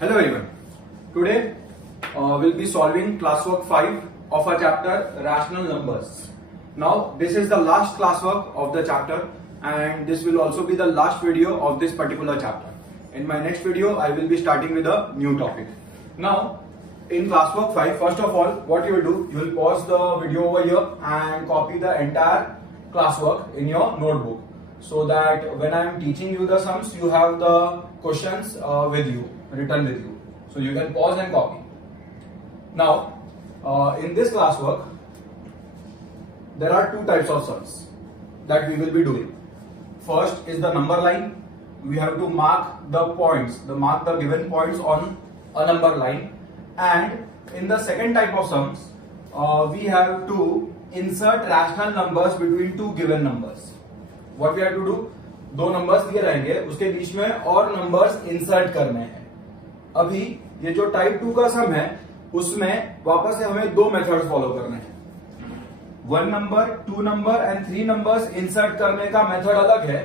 Hello everyone. Today we'll be solving classwork 5 of our chapter Rational Numbers. Now this is the last classwork of the chapter and this will also be the last video of this particular chapter. In my next video I will be starting with a new topic. Now in classwork 5, first of all what you will do, you will pause the video over here and copy the entire classwork in your notebook, so that when I am teaching you the sums, you have the questions written with you. So you can pause and copy. Now, in this classwork, there are two types of sums that we will be doing. First is the number line. We have to mark the points, mark the given points on a number line. And in the second type of sums, we have to insert rational numbers between two given numbers. What we have to do, दो numbers दिए रहेंगे, उसके बीच में और numbers insert करने हैं. अभी ये जो टाइप 2 का सम है उसमें वापस से हमें दो मेथड्स फॉलो करने हैं. 1 number, 2 number and 3 numbers insert करने का मेथड अलग है.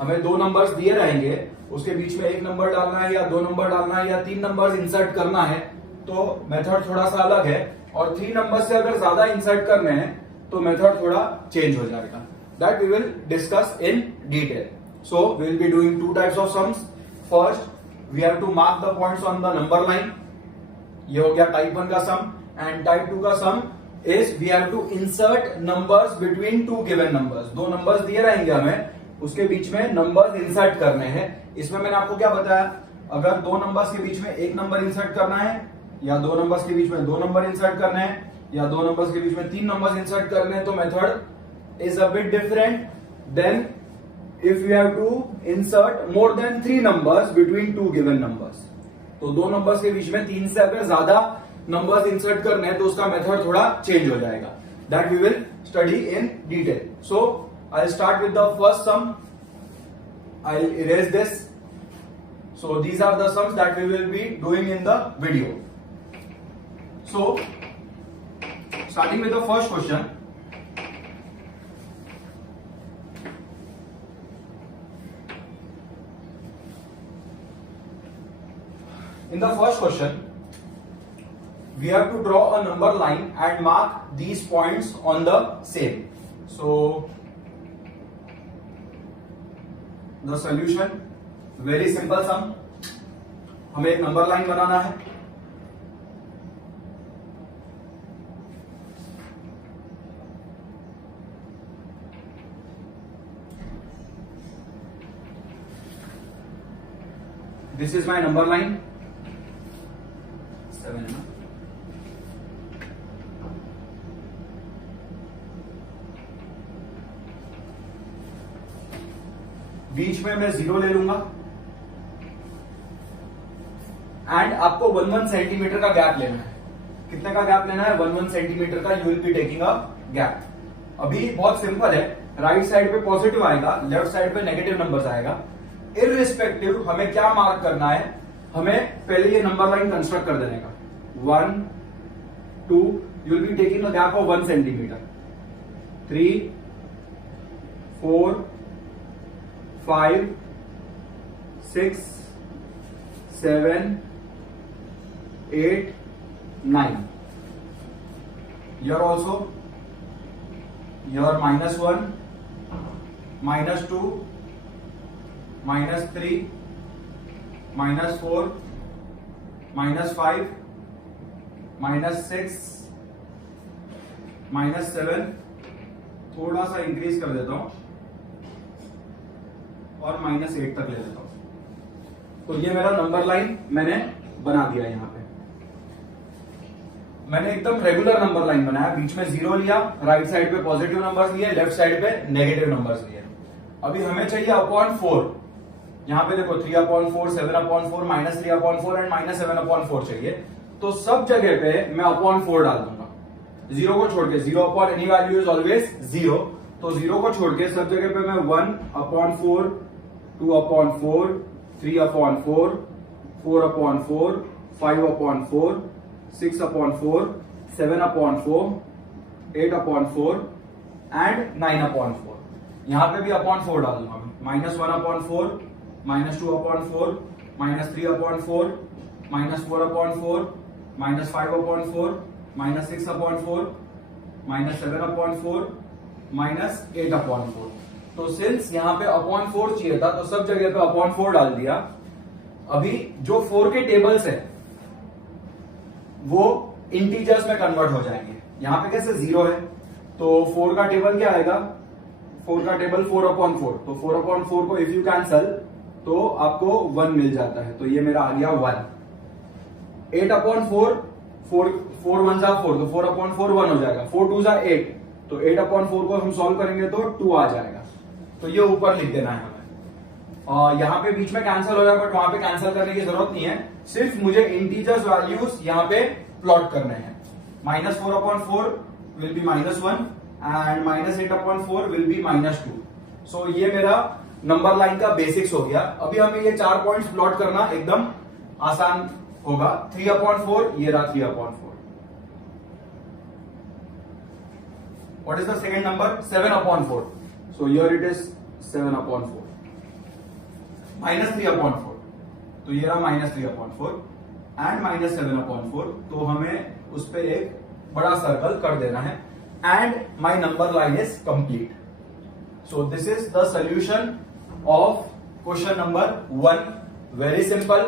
हमें दो नंबर्स दिए रहेंगे, उसके बीच में एक नंबर डालना है या दो नंबर डालना है या 3 नंबर्स इंसर्ट करना है, तो मेथड थोड़ा सा अलग है. और 3 नंबर से अगर ज्यादा इंसर्ट करने हैं तो मेथड थोड़ा चेंज हो जाएगा. That we will discuss in detail. So we will be doing two types of sums. First, we have to mark the points on the number line. ये हो गया type 1 का sum. And type 2 का sum is we have to insert numbers between two given numbers. दो numbers दिए रहेंगे हमें, उसके बीच में numbers insert करने हैं. इसमें मैंने आपको क्या बताया, अगर दो numbers के बीच में एक number insert करना है, या दो numbers के बीच में दो number insert करने हैं, या दो numbers के बीच में तीन numbers insert करने हैं, तो method is a bit different than if you have to insert more than 3 numbers between two given numbers. तो दो नंबर्स के बीच में तीन से अगर ज्यादा नंबर्स इंसर्ट करने हैं तो उसका मेथड थोड़ा चेंज हो जाएगा. That we will study in detail. So I'll start with the first sum. I'll erase this. So these are the sums that we will be doing in the video. So starting with the first question. In the first question, we have to draw a number line and mark these points on the same. So, the solution, very simple sum. हमें एक number line बनाना है. This is my number line. 7 है ना. बीच में मैं 0 ले लूंगा एंड आपको 1 सेंटीमीटर का गैप लेना है. कितने का गैप लेना है? 1 सेंटीमीटर का. You will be taking a gap. अभी बहुत सिंपल है, राइट साइड पे पॉजिटिव आएगा, लेफ्ट साइड पे नेगेटिव नंबर्स आएगा. इररिस्पेक्टिव हमें क्या मार्क करना है, हमें पहले ये नंबर लाइन कंस्ट्रक्ट कर देने का. 1, 2, you will be taking a gap of 1 centimeter. 3, 4, 5, 6, 7, 8, 9. Here also, here -1, -2, -3, -4, -5, -6, -7, थोड़ा सा इंक्रीज कर देता हूं और -8 तक ले लेता हूं. तो ये मेरा नंबर लाइन मैंने बना दिया. यहां पे मैंने एकदम रेगुलर नंबर लाइन बनाया. बीच में 0 लिया, राइट साइड पे पॉजिटिव नंबर्स लिए, लेफ्ट साइड पे नेगेटिव नंबर्स लिए. अभी हमें चाहिए अपॉन 4. यहां पे देखो 3/4, 7/4, -3/4 एंड -7/4 चाहिए. तो सब जगह पे मैं अपॉन 4 डाल दूंगा. 0 को छोड़ के, 0 upon any value is always 0. तो 0 को छोड़ के सब जगह पे मैं 1/4, 2/4, 3/4, 4/4, 5/4, 6/4, 7/4, 8/4 एंड 9/4. यहां पे भी अपॉन 4 डाल दूंगा. -1/4, -2/4, -3/4, -4/4, -5/4, -6/4, -7/4, -8/4। तो सिंस यहाँ पे अपॉन 4 चाहिए था तो सब जगह पे अपॉन 4 डाल दिया। अभी जो 4 के टेबल्स है वो इंटीजर्स में कन्वर्ट हो जाएंगे। यहाँ पे कैसे 0 है तो 4 का टेबल क्या आएगा, 4 का टेबल 4/4, तो 4/4 को इफ यू कैंसल तो आपको 1 मिल जाता है, तो ये मेरा आ गया 1। 8/4, 4 1 जा 4, तो 4/4 1 हो जाएगा। 4 2 जा 8, तो 8/4 को हम सॉल्व करेंगे तो 2 आ जाएगा। तो ये ऊपर लिख देना है हमें। यहाँ पे बीच में कैंसिल हो जाएगा, बट वहां पे कैंसिल करने की जरूरत नहीं है, सिर्फ मुझे इंटीजर्स वैल्यूज यहाँ पे प्लॉट करने हैं। -4/4 will be -1 and -8/4 will be -2। सो ये मेरा नंबर लाइन का बेसिक्स हो गया। अभी हमें ये 4 पॉइंट्स प्लॉट करना एकदम आसान होगा। 3/4, ये रहा 3/4। What is the second number? 7/4. So here it is 7/4. -3/4, तो ये रहा -3/4 एंड -7/4। तो हमें उस पर एक बड़ा सर्कल कर देना है and my number line is complete. So this is the solution of question number 1। Very simple,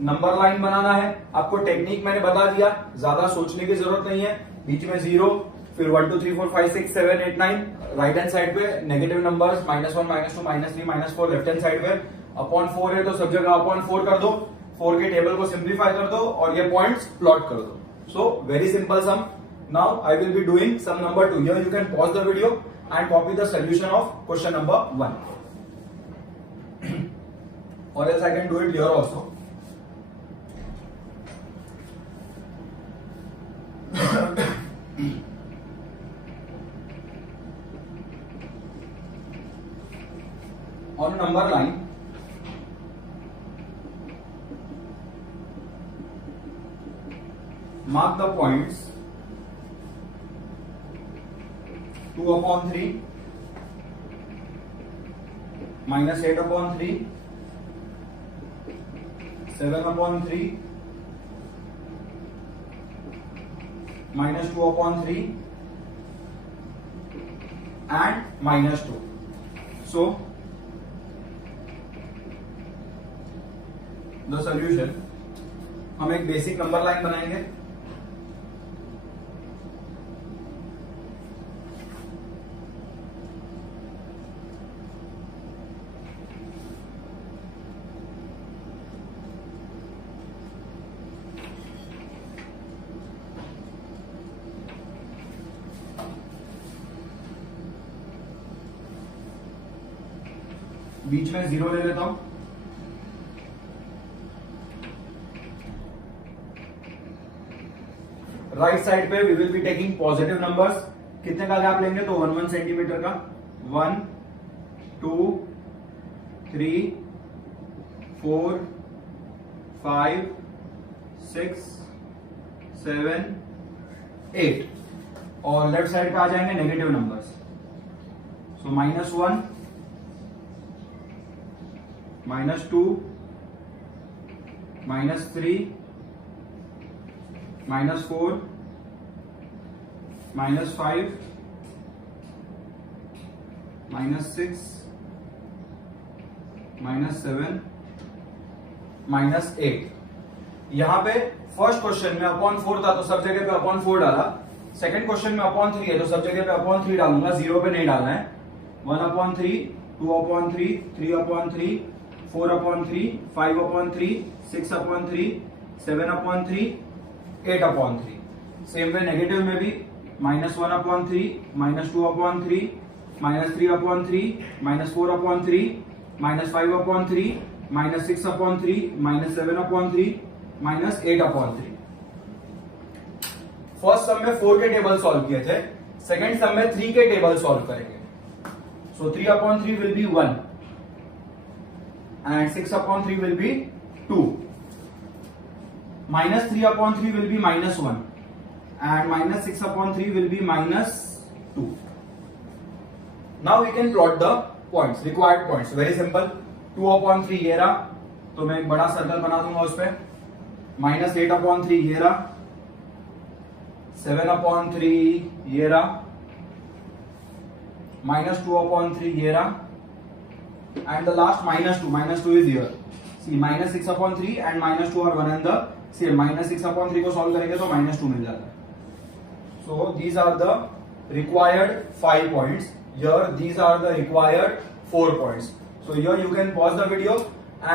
number line बनाना है। आपको टेक्निक मैंने बता दिया, ज्यादा सोचने की जरूरत नहीं है। बीच में 0, फिर 1 2 3 4 5 6 7 8 9, राइट हैंड साइड पे negative numbers -1 -2 -3 -4, left hand side पे अपॉन 4 है तो सब जगह अपॉन 4 कर दो, 4 के टेबल को सिंप्लीफाई कर दो और ये पॉइंट्स प्लॉट कर दो। So very simple sum. Now I will be doing sum number 2। Here you can pause the video and copy the solution of question number 1 or else I can do it here also. On number line, mark the points 2/3, -8/3, 7/3, -2/3 and -2. So the solution, हम एक basic number line बनाएंगे। बीच में 0 ले लेता हूं। Right side पे we will be taking positive numbers. कितने का गैप लेंगे तो 1 सेंटीमीटर का। 1 2 3 4 5 6 7 8, और लेफ्ट साइड पे आ जाएंगे नेगेटिव नंबर्स। सो -1 -2 -3 -4 -5 -6 -7 -8। यहां पे फर्स्ट क्वेश्चन में अपॉन 4 था तो सब जगह पे अपॉन 4 डाला। सेकंड क्वेश्चन में अपॉन 3 है तो सब जगह पे अपॉन 3 डालूंगा, 0 पे नहीं डालना है। 1/3, 2/3, 3/3, 4/3, 5/3, 6/3, 7/3, 8/3। सेम वे नेगेटिव में भी -1/3, -2/3, -3/3, -4/3, -5/3, -6/3, -7/3, -8/3। फर्स्ट सम में 4 के टेबल सॉल्व किए थे, सेकंड सम में 3 के टेबल सॉल्व करेंगे। सो 3/3 will be 1 and 6/3 will be 2. -3/3 will be -1 and -6/3 will be -2. Now we can plot the points, required points. Very simple. 2/3 ये रहा, तो मैं एक बड़ा सर्कल बना दूंगा उस पर। -8/3 ये रहा, 7/3 ये रहा, -2/3 ये रहा, and the last -2 is here. See, -6/3 and -2 are one and the same. -6/3 को सॉल्व करेंगे तो -2 मिल जाता है. So these are the required 5 points. Here these are the required 4 points. So here you can pause the video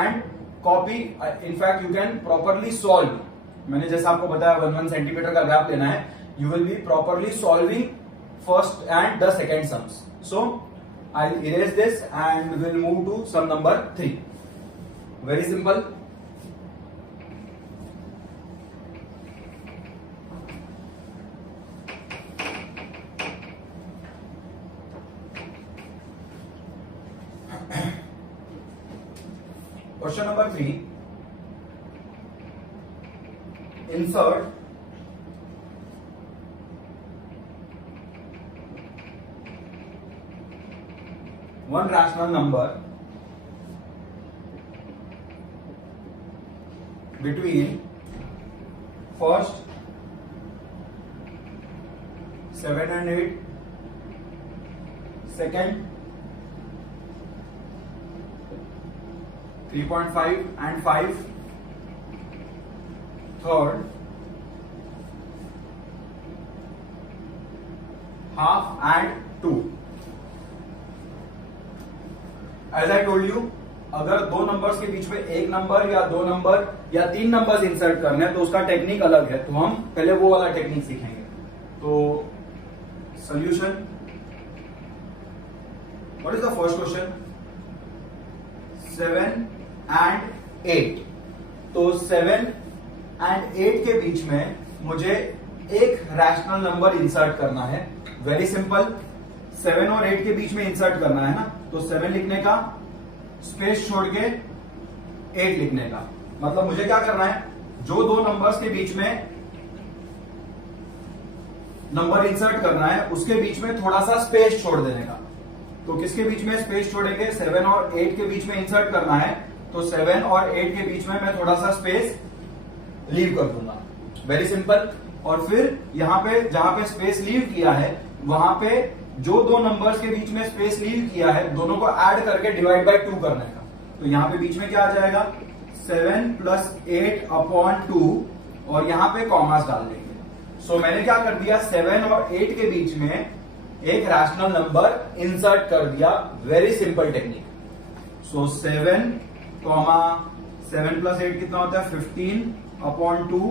and copy. In fact, you can properly solve. मैंने जैसा आपको बताया 1 centimetre का गैप लेना है. You will be properly solving first and the second sums. So I'll erase this and we'll move to sum number 3. Very simple. Question number 3. Insert one rational number between first 7 and 8, second 3.5 and 5, third half and 2. As I told you, अगर दो numbers के बीच में एक number या दो number या तीन numbers insert करने हैं तो उसका टेक्निक अलग है, तो हम पहले वो वाला टेक्निक सीखेंगे. तो solution, what is the first question? 7 and 8. तो 7 and 8 के बीच में मुझे एक रैशनल नंबर इंसर्ट करना है. Very simple. 7 और 8 के बीच में इंसर्ट करना है ना, तो 7 लिखने का, स्पेस छोड़ के 8 लिखने का. मतलब मुझे क्या करना है, जो दो नंबर्स के बीच में नंबर इंसर्ट करना है उसके बीच में थोड़ा सा स्पेस छोड़ देने का. तो किसके बीच में स्पेस छोड़ेंगे? 7 और 8 के बीच में इंसर्ट करना है, तो 7 और 8 के बीच में मैं थोड़ा सा स्पेस लीव कर दूंगा. Very simple. और फिर यहां पे जहां पे स्पेस लीव किया है वहां पे जो दो नंबर्स के बीच में स्पेस लीव किया है दोनों को ऐड करके डिवाइड बाय 2 करने का. तो यहां पे बीच में क्या आ जाएगा? 7 + 8/2 और यहां पे कॉमास डाल देंगे. सो मैंने क्या कर दिया, 7 और 8 के बीच में एक रैशनल नंबर इंसर्ट कर दिया. Very simple technique. सो 7, 7 + 8 कितना होता है? 15/2,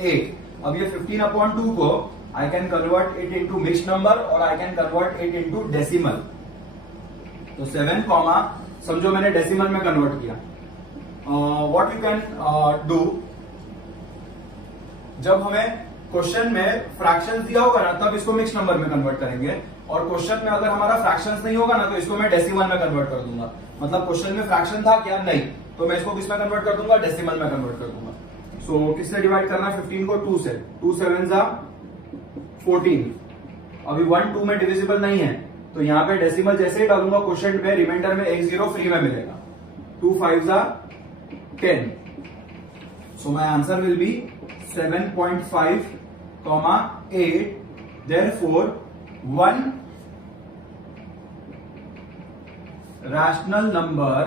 8. अब ये 15/2 को I can convert it into mixed number or I can convert it into decimal. तो 7, समझो मैंने डेसिमल में कन्वर्ट किया. What you can do, जब हमें क्वेश्चन में फ्रैक्शंस दिया होगा ना तब इसको मिक्स नंबर में कन्वर्ट करेंगे, और क्वेश्चन में अगर हमारा फ्रैक्शंस नहीं होगा ना तो इसको मैं डेसिमल में कन्वर्ट कर दूंगा. मतलब क्वेश्चन में फ्रैक्शन था क्या? नहीं, तो मैं इसको किस में कन्वर्ट कर दूंगा? डेसिमल में कन्वर्ट कर दूंगा. सो किससे डिवाइड करना है? 15 को 2 से. 2 7 14. अभी 1 2 में डिविजिबल नहीं है, तो यहां पे डेसिमल जैसे ही डालूंगा क्वेश्चन में, रिमाइंडर में 1 0 फ्री में मिलेगा. 2 5 10. So my answer will be 7.5, 8. Therefore, one rational number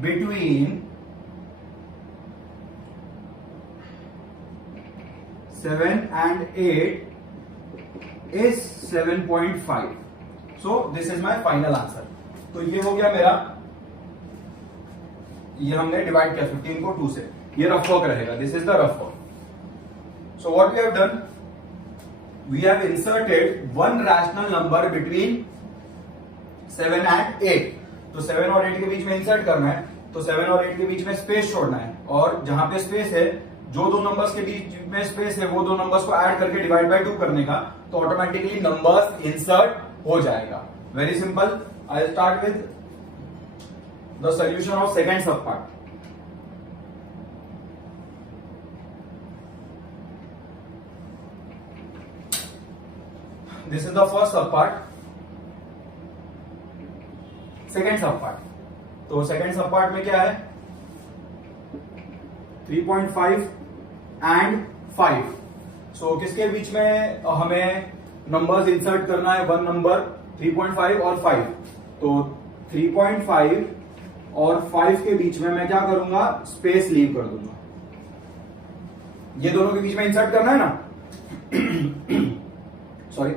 between 7 and 8 is 7.5. So this is my final answer. तो ये हो गया मेरा, ये हमने डिवाइड किया 15 को 2 से. ये रफ वर्क रहेगा. This is the rough work. So what we have done, we have inserted one rational number between 7 and 8. तो 7 और 8 के बीच में इंसर्ट करना है, तो 7 और 8 के बीच में स्पेस छोड़ना है, और जहां पे स्पेस है, जो दो नंबर्स के बीच में स्पेस है वो दो नंबर्स को ऐड करके डिवाइड बाय 2 करने का, तो ऑटोमेटिकली नंबर्स इंसर्ट हो जाएगा. Very simple. I start with the solution of second सब part. This is the first sub part. Second sub part. तो second sub part में क्या है? 3.5 एंड 5। सो किसके बीच में हमें नंबर्स इंसर्ट करना है? वन नंबर 3.5 और 5। तो 3.5 और 5 के बीच में मैं क्या करूंगा? स्पेस लीव कर दूंगा। ये दोनों के बीच में इंसर्ट करना है ना सॉरी।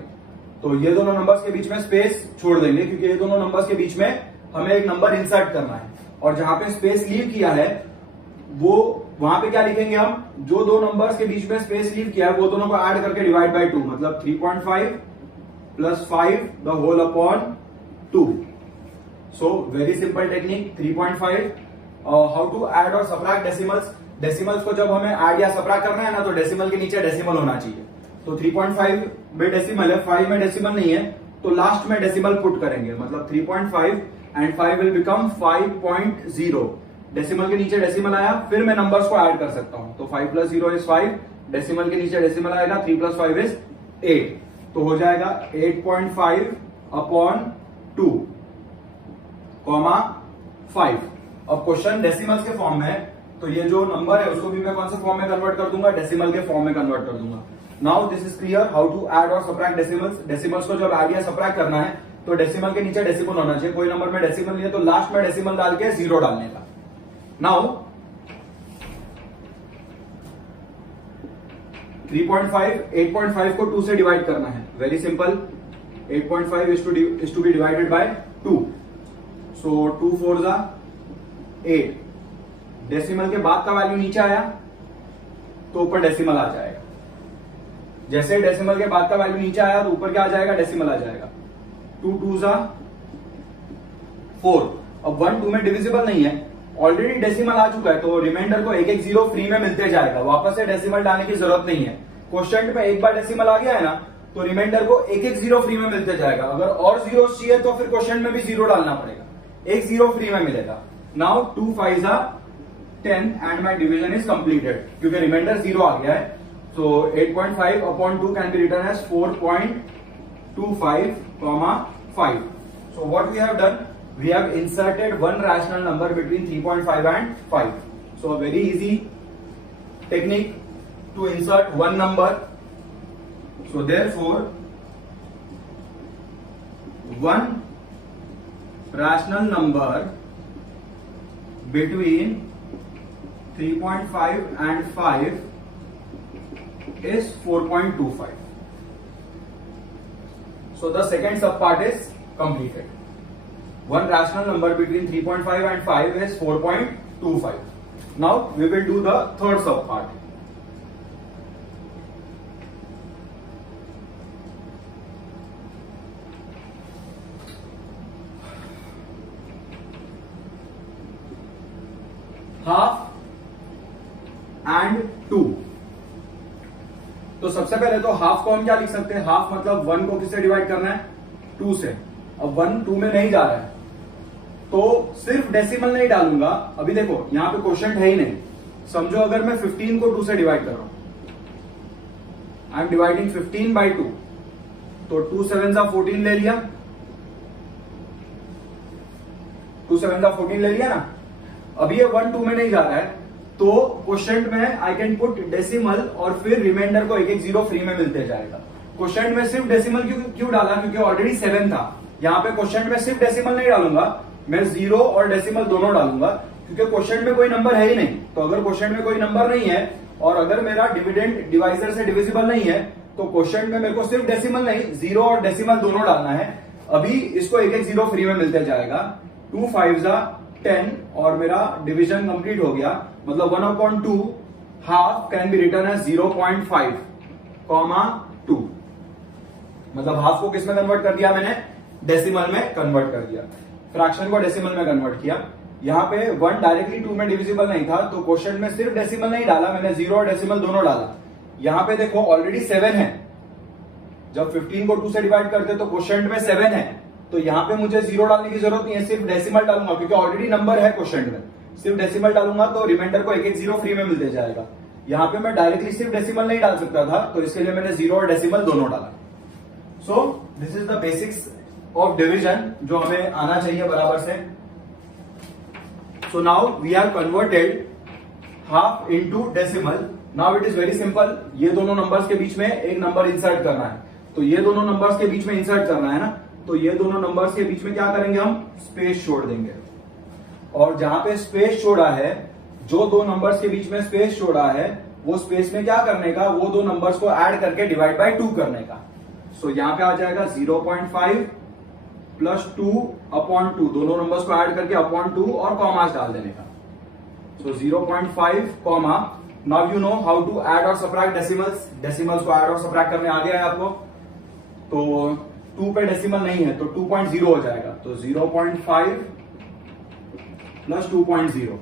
तो ये दोनों नंबर्स के बीच में स्पेस छोड़ देंगे, क्योंकि ये दोनों नंबर्स के बीच में हमें एक नंबर इंसर्ट करना है। और जहां पे स्पेस लीव किया है वो वहां पे क्या लिखेंगे हम? जो दो नंबर्स के बीच में स्पेस लीव किया है वो दोनों को ऐड करके डिवाइड बाय 2, मतलब 3.5 plus 5 the whole upon 2। So very simple technique. 3.5 how to add और सबट्रैक्ट डेसिमल्स। डेसिमल्स को जब हमें ऐड या सबट्रैक्ट करना है ना, तो डेसिमल के नीचे डेसिमल होना चाहिए। तो 3.5 में डेसिमल है, 5 में डेसिमल नहीं है, तो लास्ट में डेसिमल पुट करेंगे, मतलब 3.5 एंड 5 विल बिकम 5.0। डेसिमल के नीचे डेसिमल आया, फिर मैं नंबर्स को ऐड कर सकता हूं। तो 5 प्लस 0 इज 5, डेसिमल के नीचे डेसिमल आएगा, 3 प्लस 5 इज 8, तो हो जाएगा 8.5 अपॉन 2 कॉमा 5। अब क्वेश्चन डेसिमल्स के फॉर्म में है, तो ये जो नंबर है उसको भी मैं कौन से फॉर्म में कन्वर्ट कर दूंगा? डेसिमल के फॉर्म में कन्वर्ट कर दूंगा। Now this is clear how to add और सबट्रैक्ट डेसिमल्स। डेसिमल्स को जब ऐड या सबट्रैक्ट करना है तो डेसिमल के नीचे डेसिमल होना चाहिए। कोई नंबर में डेसिमल नहीं है तो लास्ट में डेसिमल डाल के 0 डालने का। नाउ 3.5 8.5 को 2 से डिवाइड करना है। Very simple, 8.5 is to be divided by 2। सो 2 4 जा 8। डेसिमल के बाद का वैल्यू नीचे आया तो ऊपर डेसिमल आ जाएगा। जैसे डेसिमल के बाद का वैल्यू नीचे आया तो ऊपर क्या आ जाएगा? डेसिमल आ जाएगा। 2 2 जा 4। अब 1 2 में डिविजिबल नहीं है, ऑलरेडी डेसिमल आ चुका है, तो रिमाइंडर को एक एक जीरो फ्री में मिलते जाएगा। वापस से डेसिमल डालने की जरूरत नहीं है। क्वोशिएंट में एक बार डेसिमल आ गया है ना, तो रिमाइंडर को एक एक जीरो फ्री में मिलते जाएगा। अगर और जीरो चाहिए तो फिर क्वोशिएंट में भी 0 डालना पड़ेगा, एक जीरो फ्री में मिलेगा। नाउ 2 5 जा 10 and my division is completed, क्योंकि रिमाइंडर 0 आ गया है। So 8.5 upon 2 can be written as 4.25 comma 5. So what we have done? We have inserted one rational number between 3.5 and 5. So a very easy technique to insert one number. So therefore, one rational number between 3.5 and 5 is 4.25. So the second subpart is completed. One rational number between 3.5 and 5 is 4.25. Now we will do the third subpart. Half and 2. तो सबसे पहले तो half को हम क्या लिख सकते हैं? हाफ मतलब 1 को किससे डिवाइड करना है? 2 से। अब 1 2 में नहीं जा रहा है तो सिर्फ डेसिमल नहीं डालूंगा। अभी देखो यहां पे क्वोशिएंट है ही नहीं। समझो अगर मैं 15 को 2 से डिवाइड कर रहा हूं, आई एम डिवाइडिंग 15 बाई 2, तो 2 7 जा 14 ले लिया, 2 7 जा 14 ले लिया ना। अभी ये 1 2 में नहीं जा रहा है तो क्वोशिएंट में आई कैन पुट डेसिमल और फिर रिमाइंडर को एक एक जीरो फ्री में मिलते जाएगा। क्वोशिएंट में सिर्फ डेसिमल क्यों डाला? क्योंकि ऑलरेडी 7 था। यहां पे क्वोशिएंट में सिर्फ डेसिमल नहीं डालूंगा, मैं 0 और डेसिमल दोनों डालूंगा, क्योंकि क्वोशिएंट में कोई नंबर है ही नहीं। तो अगर क्वोशिएंट में कोई नंबर नहीं है और अगर मेरा डिविडेंड डिवाइजर से डिविजिबल नहीं है तो क्वोशिएंट में मेरे को सिर्फ डेसिमल नहीं 0 और डेसिमल दोनों डालना है। अभी इसको एक एक जीरो फ्री में मिलते जाएगा। 2 5 जा 10 और मेरा डिवीजन कंप्लीट हो गया, मतलब 1/2 half can be written as 0.5 comma 2। मतलब हाफ को किस में कन्वर्ट कर दिया मैंने? डेसिमल में कन्वर्ट कर दिया। फ्रैक्शन को डेसिमल में कन्वर्ट किया। यहां पे 1 डायरेक्टली 2 में डिविजिबल नहीं था तो क्वोशिएंट में सिर्फ डेसिमल नहीं डाला, मैंने 0 और डेसिमल दोनों डाला। यहां पे देखो ऑलरेडी 7 है। जब 15 को 2 से डिवाइड करते तो क्वोशिएंट में 7 है, तो यहां पे मुझे 0 डालने की जरूरत नहीं है, सिर्फ डेसिमल डालूंगा क्योंकि ऑलरेडी नंबर है क्वोशिएंट में। सिर्फ डेसिमल डालूंगा तो रिमाइंडर को एक एक जीरो फ्री में मिलते जाएगा। यहां पे मैं डायरेक्टली सिर्फ डेसिमल नहीं डाल सकता था, तो इसके लिए मैंने 0 और डेसिमल दोनों डाला। So this is the basics of division जो हमें आना चाहिए बराबर से। So now we have converted half into decimal. Now it is very simple, ये दोनों नंबर्स के बीच में एक नंबर इंसर्ट करना है, तो ये दोनों नंबर्स के बीच में इंसर्ट करना है ना, तो ये दोनों नंबर्स के बीच में क्या करेंगे, हम स्पेस छोड़ देंगे। और जहां पे स्पेस छोड़ा है, जो दो नंबर्स के बीच में स्पेस छोड़ा है, वो स्पेस में क्या करने का, वो दो नंबर्स को ऐड करके डिवाइड बाय 2 करने का। सो यहां पे आ जाएगा 0.5 प्लस 2/2, दोनों नंबर्स को ऐड करके अपॉन 2 और कॉमास डाल देने का। So 0.5 comma, now you know how to add और सबट्रैक्ट डेसिमल्स। डेसिमल्स को ऐड और सबट्रैक्ट करने आ गया है आपको, तो 2 पे डेसिमल नहीं है तो 2.0 हो जाएगा, तो 0.5 प्लस 2.0,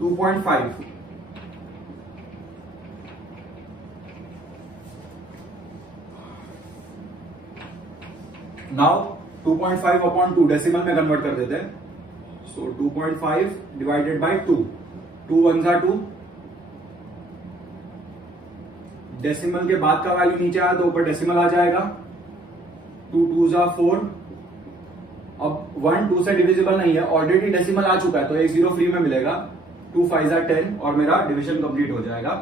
2.5। नाउ 2.5/2 डेसिमल में कन्वर्ट कर देते हैं। सो 2.5 डिवाइडेड बाय 2, 2 1 जा 2, डेसिमल के बाद का वैल्यू नीचे आया तो ऊपर डेसिमल आ जाएगा, 2 2 जा 4। अब 1 2 से डिविजिबल नहीं है, ऑलरेडी डेसिमल आ चुका है, तो एक 0 फ्री में मिलेगा, 2 5 जा 10 और मेरा डिविजन कंप्लीट हो जाएगा।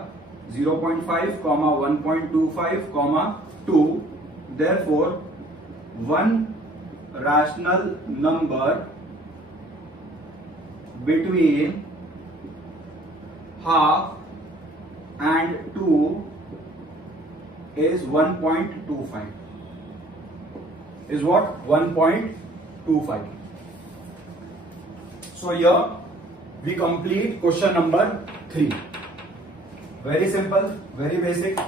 0.5, 1.25, 2, therefore one rational number between half and 2 is 1.25, is what? 1.25. So here we complete question number 3. Very simple, very basic.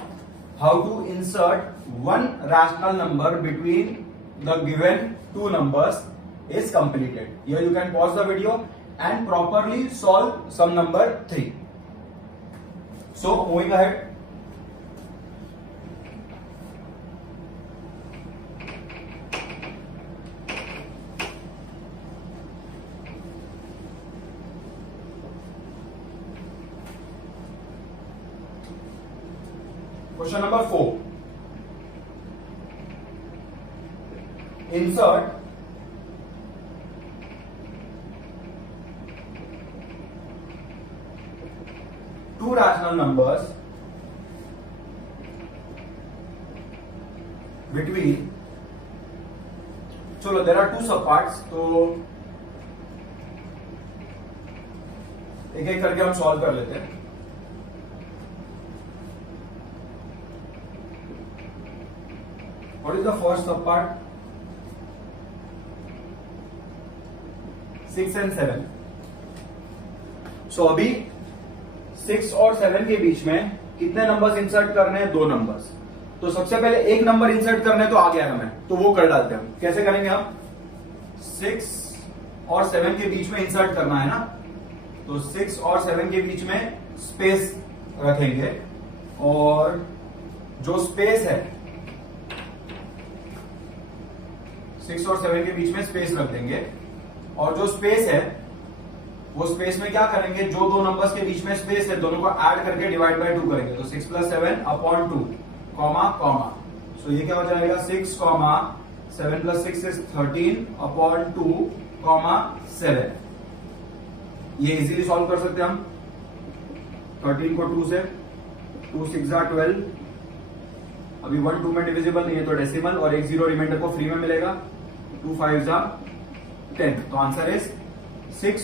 How to insert one rational number between the given two numbers is completed. Here you can pause the video and properly solve sum number 3. So moving ahead. Question number 4. Insert two rational numbers between, चलो there are two subparts, तो एक एक करके हम solve कर लेते हैं. What is the first subpart? 6 and 7. So अभी 6 और 7 के बीच में कितने नंबर्स इंसर्ट करने हैं? 2 नंबर्स. तो सबसे पहले एक नंबर इंसर्ट करने तो आ गया हमें, तो वो कर डालते हैं. कैसे करेंगे हम? 6 और 7 के बीच में इंसर्ट करना है ना, तो 6 और 7 के बीच में स्पेस रखेंगे और जो स्पेस है 6 और 7 के बीच में स्पेस रख देंगे और जो स्पेस है वो स्पेस में क्या करेंगे, जो दो नंबर्स के बीच में स्पेस है दोनों को ऐड करके डिवाइड बाय 2 करेंगे. तो 6 + 7 अपॉन 2 कॉमा कॉमा. सो ये क्या हो जाएगा? 6 कॉमा 7 + 6 इज 13 अपॉन 2 कॉमा 7. ये इजीली सॉल्व कर सकते हैं हम. 13 को 2 से, 2 6 = 12. अभी 1 2 में डिविजिबल नहीं है तो डेसिमल और एक 0 रिमाइंडर को फ्री में मिलेगा. 2 5 = 10. तो आंसर इज 6,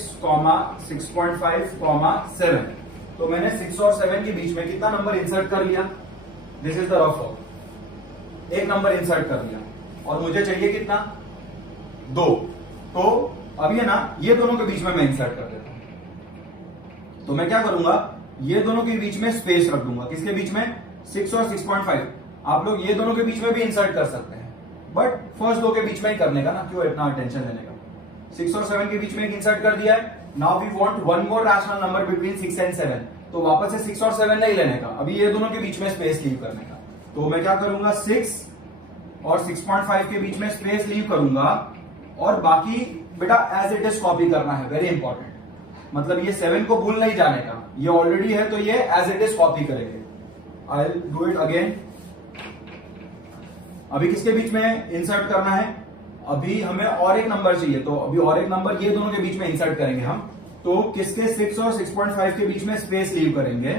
6.5, 7. तो मैंने 6 और 7 के बीच में कितना नंबर इंसर्ट कर लिया? This is the rough work. एक नंबर इंसर्ट कर लिया और मुझे चाहिए कितना? 2. तो अभी है ना, ये दोनों के बीच में मैं इंसर्ट कर देता हूं. तो मैं क्या करूंगा, ये दोनों के बीच में स्पेस रख दूंगा. किसके बीच में? 6 और 6.5. आप लोग ये दोनों के बीच में भी इंसर्ट कर सकते हैं, बट फर्स्ट दो के बीच में ही करने का ना, क्यों इतना टेंशन लेने का. 6 और 7 के बीच में एक इंसर्ट कर दिया है. Now we want one more rational number between 6 and 7. तो वापस से 6 और 7 नहीं लेने का, अभी ये दोनों के बीच में स्पेस लीव करने का. तो मैं क्या करूंगा, 6 और 6.5 के बीच में स्पेस लीव करूंगा और बाकी बेटा एज इट इज कॉपी करना है. Very important. मतलब ये 7 को भूल नहीं जाने का, ये ऑलरेडी है तो ये एज इट इज कॉपी करेंगे. I will do it again. अभी किसके बीच में इंसर्ट करना है? अभी हमें और एक नंबर चाहिए, तो अभी और एक नंबर ये दोनों के बीच में इंसर्ट करेंगे हम. तो किसके 6 और 6.5 के बीच में स्पेस लीव करेंगे?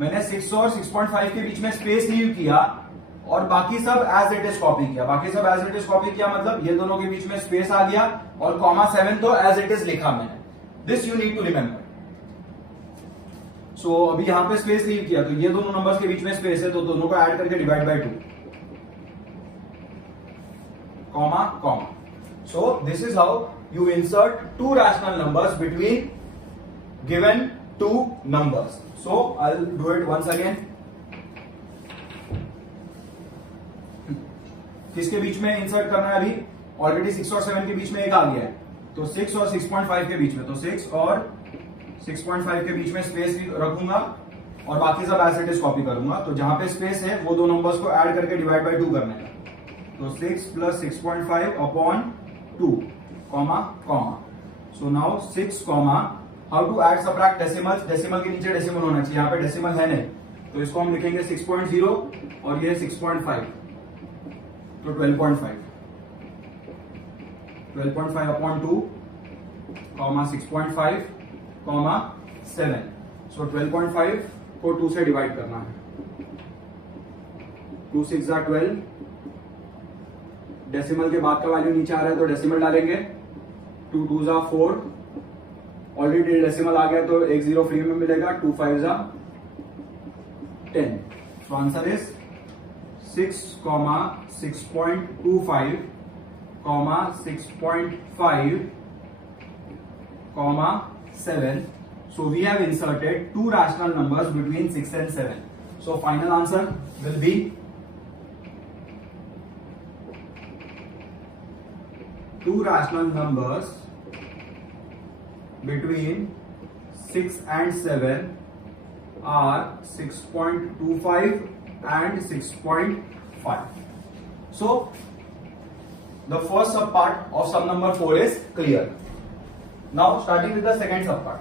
मैंने 6 और 6.5 के बीच में स्पेस लीव किया और बाकी सब एज इट इज कॉपी किया। बाकी सब एज इट इज कॉपी किया मतलब ये दोनों के बीच में स्पेस आ गया और कॉमा 7 तो एज इट इज लिखा मैंने। This you need to remember. So अभी यहां पे स्पेस लीव किया तो ये दोनों नंबर्स के बीच में स्पेस है तो दोनों को ऐड करके divide bye 2 comma comma. So this is how you insert two rational numbers between given two numbers. So I'll do it once again. किसके बीच में इंसर्ट करना है? अभी ऑलरेडी 6 और 7 के बीच में एक आ गया है तो 6 और 6.5 के बीच में, तो 6 और 6.5 के बीच में स्पेस रखूंगा और बाकी सब एज इट इज कॉपी करूंगा। तो जहां पे स्पेस है वो दो नंबर्स को ऐड करके डिवाइड बाय 2 करने का। तो 6 + 6.5 upon 2 comma comma. So now 6 comma, how to add subtract decimals? Decimal के नीचे डेसिमल होना चाहिए, यहाँ पे डेसिमल है नहीं तो इसको हम लिखेंगे 6.0 और ये 6.5 तो 12.5 अपॉन 2 कॉमा 6.5 कॉमा 7। सो 12.5 को 2 से डिवाइड करना है। 2 6 = 12। डेसिमल के बाद का वैल्यू नीचे आ रहा है तो डेसिमल डालेंगे। 2 2 = 4। ऑलरेडी डेसिमल आ गया तो एक 0 फ्री में मिलेगा। 2 5 = 10। So answer is 6, 6.25, 6.5, 7. So we have inserted two rational numbers between 6 and 7. So final answer will be two rational numbers between 6 and 7 are 6.25 and 6.5. So the first sub part of sum number 4 is clear. Now starting with the second sub part.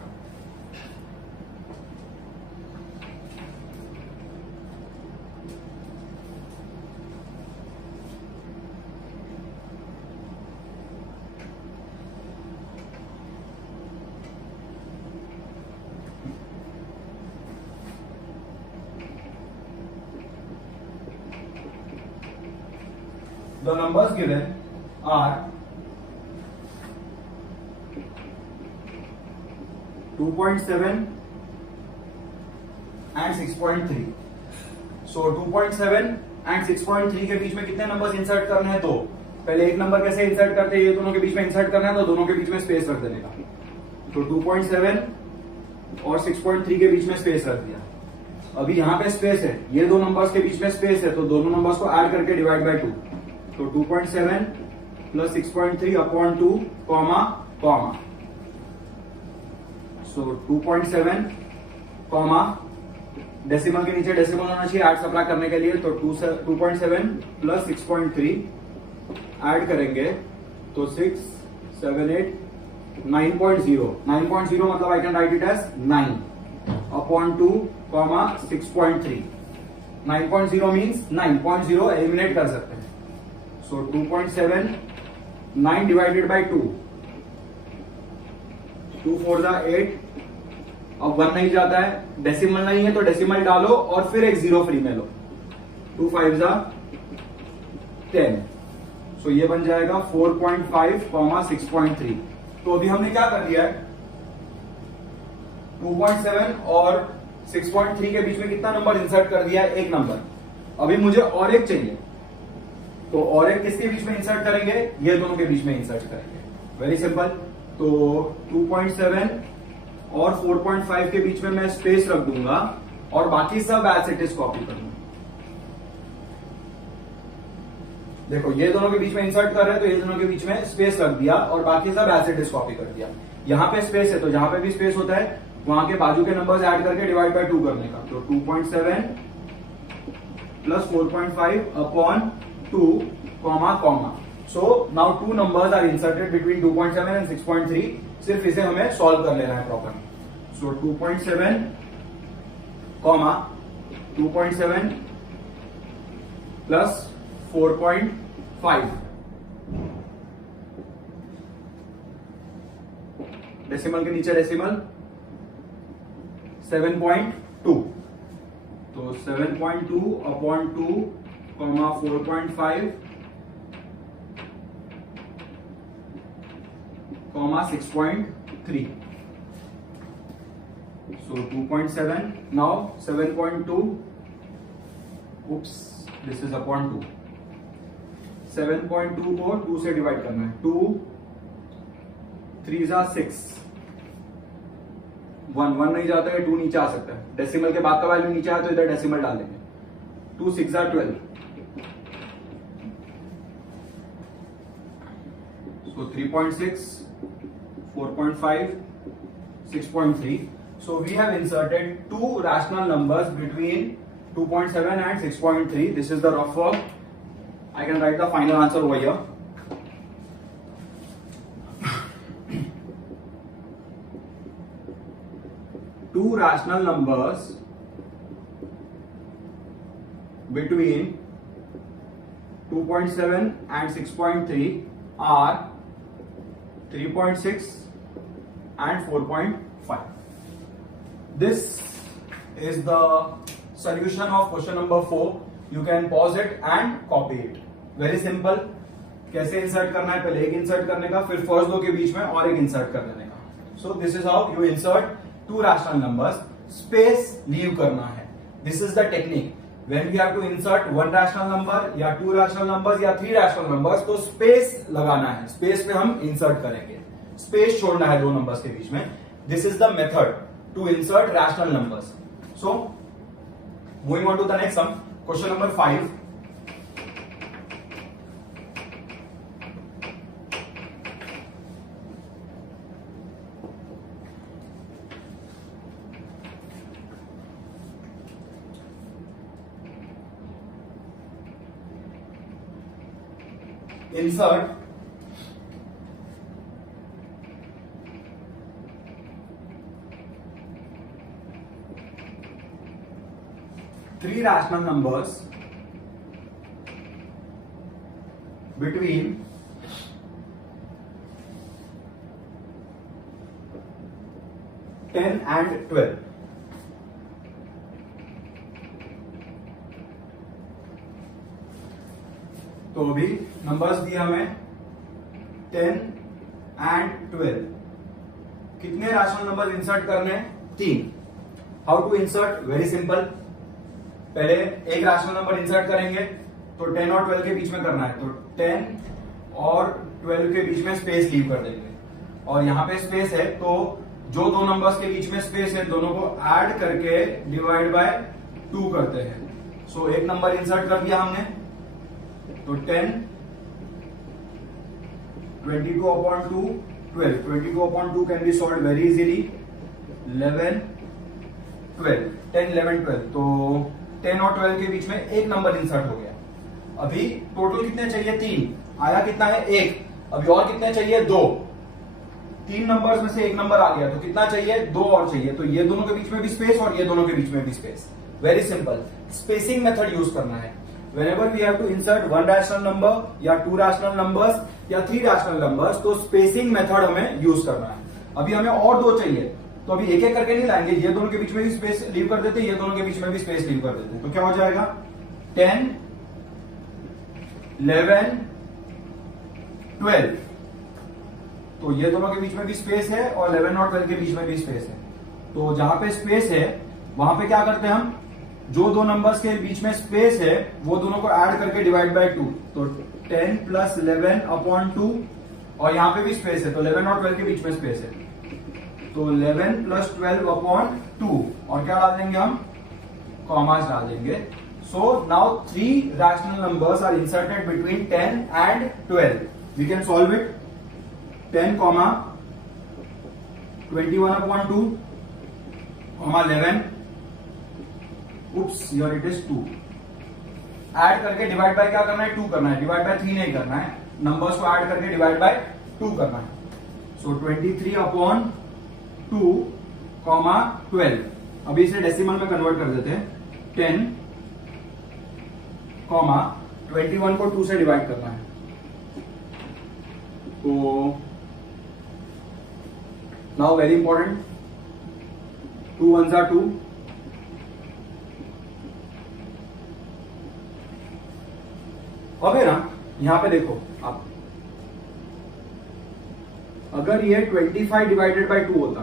The numbers given are 2.7 and 6.3. So 2.7 and 6.3 के बीच में कितने numbers insert करने हैं? तो पहले एक number कैसे insert करते हैं, ये दोनों के बीच में इंसर्ट करना है तो दोनों के बीच में स्पेस रख देने का। तो 2.7 और 6.3 के बीच में स्पेस रख दिया। अभी यहाँ पे स्पेस है, ये दो नंबर्स के बीच में स्पेस है तो दोनों नंबर्स को ऐड करके डिवाइड बाय 2। तो 2.7 + 6.3 अपॉन 2 कॉमा कॉमा। सो 2.7 कॉमा, डेसिमल के नीचे डेसिमल होना चाहिए ऐड सबट्रैक्ट करने के लिए। तो 2.7 + 6.3 ऐड करेंगे तो 6 7 8 9.0। 9.0 मतलब I can write it as 9 upon 2 comma 6.3। 9.0 means 9.0 eliminate कर सकते हैं। So 2.7, 9 divided by 2, 2 4 = 8। अब 1 नहीं जाता है, डेसिमल नहीं है तो डेसिमल डालो और फिर एक 0 फ्री में लो। 2 5 = 10। सो ये बन जाएगा 4.5, 6.3। तो अभी हमने क्या कर दिया है, 2.7 और 6.3 के बीच में कितना नंबर इंसर्ट कर दिया है? एक नंबर। अभी मुझे और एक चाहिए तो और एक किसके बीच में इंसर्ट करेंगे? ये दोनों के बीच में इंसर्ट करेंगे। Very simple. तो 2.7 और 4.5 के बीच में मैं स्पेस रख दूंगा और बाकी सब एज इट इज कॉपी करूंगा। देखो ये दोनों के बीच में इंसर्ट कर रहे हैं तो ये दोनों के बीच में स्पेस रख दिया और बाकी सब एज इट इज कॉपी कर दिया। यहां पे स्पेस है तो जहां पे भी स्पेस होता है वहां के बाजू के नंबर्स ऐड करके डिवाइड बाय 2 करने का। तो 2.7 + 4.5 upon 2 comma comma. So now 2 numbers are inserted between 2.7 and 6.3। सिर्फ इसे हमें सॉल्व कर लेना है प्रॉपर। सो 2.7 कॉमा 2.7 + 4.5 डेसिमल के नीचे डेसिमल 7.2, तो 7.2 upon 2 comma 4.5 comma 6.3, so 2.7. now 7.2, oops, this is upon 2. 7.2 को 2 से डिवाइड करना है, 2 3 6, 1 नहीं जाता है, 2 नीचे आ सकता है, डेसिमल के बाद का वैल्यू नीचे आया तो इधर डेसिमल डाल देंगे, 2 6 12, so 3.6, 4.5, 6.3. So we have inserted two rational numbers between 2.7 and 6.3. This is the rough work. I can write the final answer over here. Two rational numbers between 2.7 and 6.3 are 3.6 and 4.5. This is the solution of question number 4. You can pause it and copy it. Very simple. कैसे insert करना है, पहले एक insert करने का, फिर first दो के बीच में और एक इंसर्ट कर देने का. So this is how you insert two rational numbers. Space leave करना है. This is the technique. When we have to insert one rational number या two rational numbers या three rational numbers, तो space लगाना है. Space में हम insert करेंगे. Space छोड़ना है दो numbers के बीच में. This is the method to insert rational numbers. So moving on to the next sum, question number 5. Insert three rational numbers between 10 and 12. तो अभी नंबर्स दिया हमें 10 and 12. कितने रैशनल नंबर इंसर्ट करने हैं? 3. How to insert? Very simple. पहले एक rational number insert करेंगे तो 10 और 12 के बीच में करना है, तो 10 और 12 के बीच में स्पेस लीव कर देंगे, और यहां पे स्पेस है तो जो दो नंबर्स के बीच में स्पेस है दोनों को ऐड करके डिवाइड बाय 2 करते हैं. सो एक नंबर इंसर्ट कर दिया हमने, तो 10, 22 upon 2, 12. 22 upon 2 can be solved very easily. 11, 12. 10, 11, 12. तो 10 और 12 के बीच में एक नंबर इंसर्ट हो गया. अभी टोटल कितने चाहिए? 3. आया कितना है? 1. अभी और कितने चाहिए? 2. 3 नंबर्स में से एक नंबर आ गया, तो कितना चाहिए? 2 और चाहिए. तो ये दोनों के बीच में भी स्पेस और ये दोनों के बीच में भी space. Very simple. Spacing method use करना है. Whenever we have to insert one rational number या two rational numbers या three rational numbers, तो spacing method हमें यूज करना है. अभी हमें और 2 चाहिए, तो अभी एक एक करके नहीं लाएंगे, ये दोनों के बीच में भी स्पेस लीव कर देते, ये दोनों के बीच में भी स्पेस लीव कर देते. तो क्या हो जाएगा? 10, 11, 12. तो ये दोनों के बीच में भी स्पेस है और 11 और 12 के बीच में भी स्पेस है. तो जहां पे स्पेस है वहां पे क्या करते हैं हम? जो दो नंबर्स के बीच में स्पेस है वो दोनों को ऐड करके डिवाइड बाय 2. तो 10 प्लस 11 अपॉन 2, और यहां पे भी स्पेस है तो 11 और 12 के बीच में स्पेस है, तो 11 प्लस 12 अपॉन 2, और क्या डाल देंगे हम? कॉमास डाल देंगे. So now 3 rational numbers are inserted between 10 and 12. We can solve it. 10 comma 21 upon 2 comma 11. Oops, here it is 2. Add करके डिवाइड बाय क्या करना है? 2 करना है. डिवाइड बाय 3 नहीं करना है, नंबर्स को ऐड करके डिवाइड बाय 2 करना है. सो 23 अपॉन 2 कॉमा 12. अभी इसे डेसिमल में कन्वर्ट कर देते हैं. 10 कॉमा 21 को 2 से डिवाइड करना है, तो now very important, 2 1s are 2, अब है ना यहां पे देखो आप, अगर ये 25 डिवाइडेड बाय 2 होता,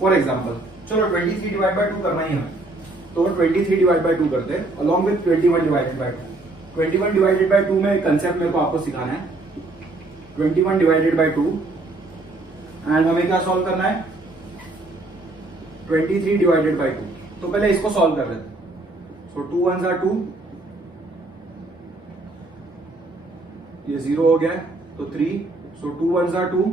फॉर एग्जांपल, चलो 23 डिवाइड बाय 2 करना ही है, तो 23 डिवाइड बाय 2 करते हैं along with 21 divided by 2। 21 divided by 2 में कंसेप्ट मेरे को आपको सिखाना है, 21 डिवाइडेड बाय 2, एंड हमें क्या सॉल्व करना है, 23 डिवाइडेड बाय 2। तो पहले इसको सॉल्व कर लेते हैं। सो 2 1s are 2, ये 0 हो गया है, तो 3, सो 2 1s are 2।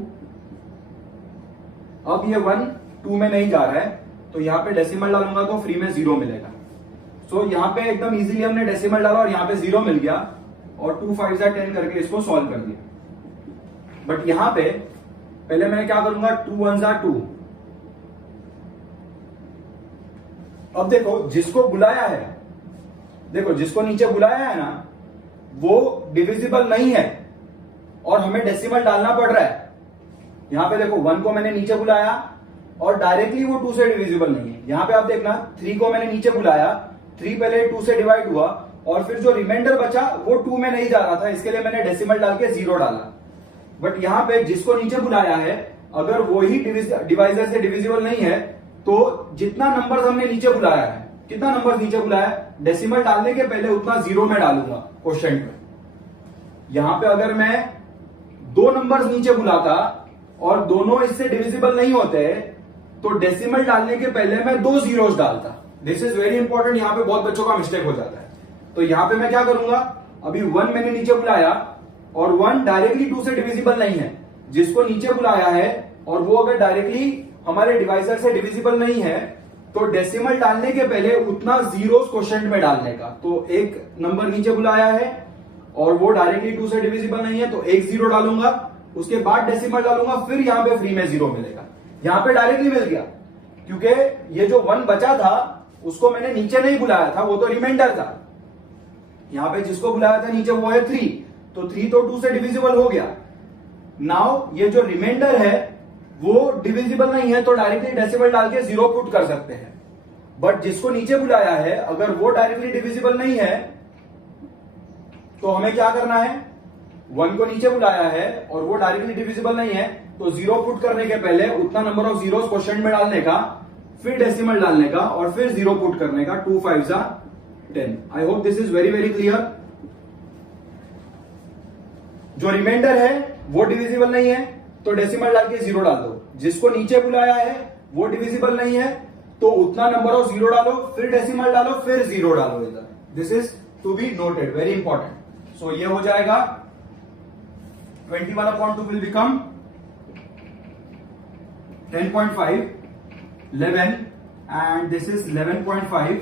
अब ये 1 2 में नहीं जा रहा है, तो यहां पे डेसिमल डालूंगा तो फ्री में 0 मिलेगा। सो यहां पे एकदम इजीली हमने डेसिमल डाला और यहां पे 0 मिल गया, और 2 5s are 10 करके इसको सॉल्व कर दिया। बट यहां पे पहले मैं क्या करूंगा, 2 1s are 2। अब देखो जिसको बुलाया है, देखो जिसको नीचे बुलाया है ना, वो डिविजिबल नहीं है और हमें डेसिमल डालना पड़ रहा है। यहां पे देखो 1 को मैंने नीचे बुलाया और डायरेक्टली वो 2 से डिविजिबल नहीं है। यहां पे आप देखना 3 को मैंने नीचे बुलाया, 3 पहले 2 से डिवाइड हुआ और फिर जो रिमाइंडर बचा वो 2 में नहीं जा रहा था, इसके लिए मैंने डेसिमल डाल के 0 डाला। बट यहां पे जिसको नीचे बुलाया है, अगर वो ही डिवाइजर से डिविजिबल नहीं है, तो जितना नंबर हमने नीचे बुलाया है, कितना नंबर नीचे बुलाया है, डेसिमल डालने के पहले उतना 0 में डालूंगा क्वोशिएंट में। यहां पे अगर मैं 2 नंबर्स नीचे बुलाता और दोनों इससे डिविजिबल नहीं होते, तो डेसिमल डालने के पहले मैं 2 जीरोस डालता। दिस इज वेरी इंपॉर्टेंट, यहां पे बहुत बच्चों का मिस्टेक हो जाता है। तो यहां पे मैं क्या करूंगा, अभी 1 मैंने नीचे बुलाया और 1 डायरेक्टली 2 से डिविजिबल नहीं है। जिसको नीचे बुलाया है और वो अगर डायरेक्टली हमारे डिवाइजर से डिविजिबल नहीं है, तो डेसिमल डालने के पहले उतना जीरोस क्वोशिएंट में डालने का। तो एक नंबर नीचे बुलाया है और वो डायरेक्टली 2 से डिविजिबल नहीं है, तो 1 0 डालूंगा, उसके बाद डेसिमल डालूंगा, फिर यहां पे फ्री में 0 मिलेगा। यहां पे डायरेक्टली मिल गया, क्योंकि ये जो 1 बचा था उसको मैंने नीचे नहीं बुलाया था, वो तो रिमाइंडर था। यहां पे जिसको बुलाया था नीचे वो है 3, तो 3 तो 2 से डिविजिबल हो गया। नाउ ये जो रिमाइंडर है वो डिविजिबल नहीं है, तो डायरेक्टली डेसिमल डाल के 0 पुट कर सकते हैं। बट जिसको नीचे बुलाया है, अगर वो डायरेक्टली डिविजिबल नहीं है, तो हमें क्या करना है, 1 को नीचे बुलाया है और वो डायरेक्टली डिविजिबल नहीं है, तो 0 पुट करने के पहले उतना नंबर ऑफ जीरोस क्वोशिएंट में डालने का, फिर डेसिमल डालने का और फिर 0 पुट करने का। 2 5s are 10। I hope this is very very clear. जो रिमाइंडर है वो डिविजिबल नहीं है, तो डेसिमल डाल के 0 डाल दो। जिसको नीचे बुलाया है वो डिविजिबल नहीं है, तो उतना नंबर ऑफ 0 डालो, फिर डेसिमल डालो, फिर 0 डालो इधर। This is to be noted, very important. So ये हो जाएगा 21/2 will become 10.5, 11, and this is 11.5,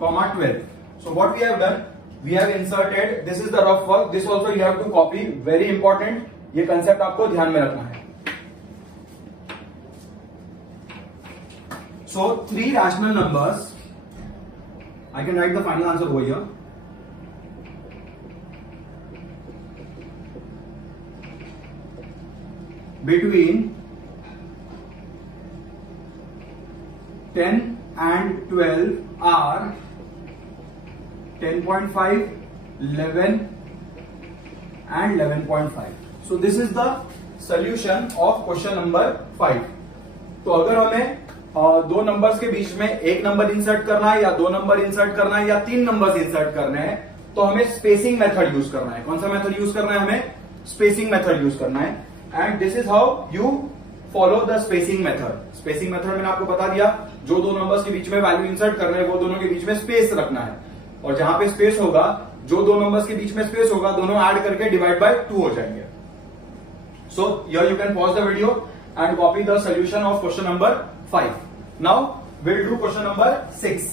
12. So what we have done, we have inserted, this is the rough work, this also you have to copy, very important, ये concept आपको ध्यान में रखना है। So 3 rational numbers, I can write the final answer over here. Between 10 and 12 are 10.5, 11 and 11.5. So this is the solution of question number 5. तो अगर हमें 2 numbers के बीच में एक नंबर इंसर्ट करना है, या 2 नंबर इंसर्ट करना है, या 3 नंबर्स इंसर्ट करने हैं, तो हमें स्पेसिंग मेथड यूज करना है। कौन सा मेथड यूज करना है, हमें स्पेसिंग मेथड यूज करना है। And this is how you follow the spacing method. Spacing method मैंने आपको बता दिया, जो 2 नंबर्स के बीच में वैल्यू इंसर्ट कर रहे हैं वो दोनों के बीच में स्पेस रखना है, और जहां पे स्पेस होगा, जो 2 नंबर्स के बीच में स्पेस होगा, दोनों ऐड करके डिवाइड बाय 2 हो जाएंगे। So here you can pause the video and copy the solution of question number 5. Now we'll do question number 6.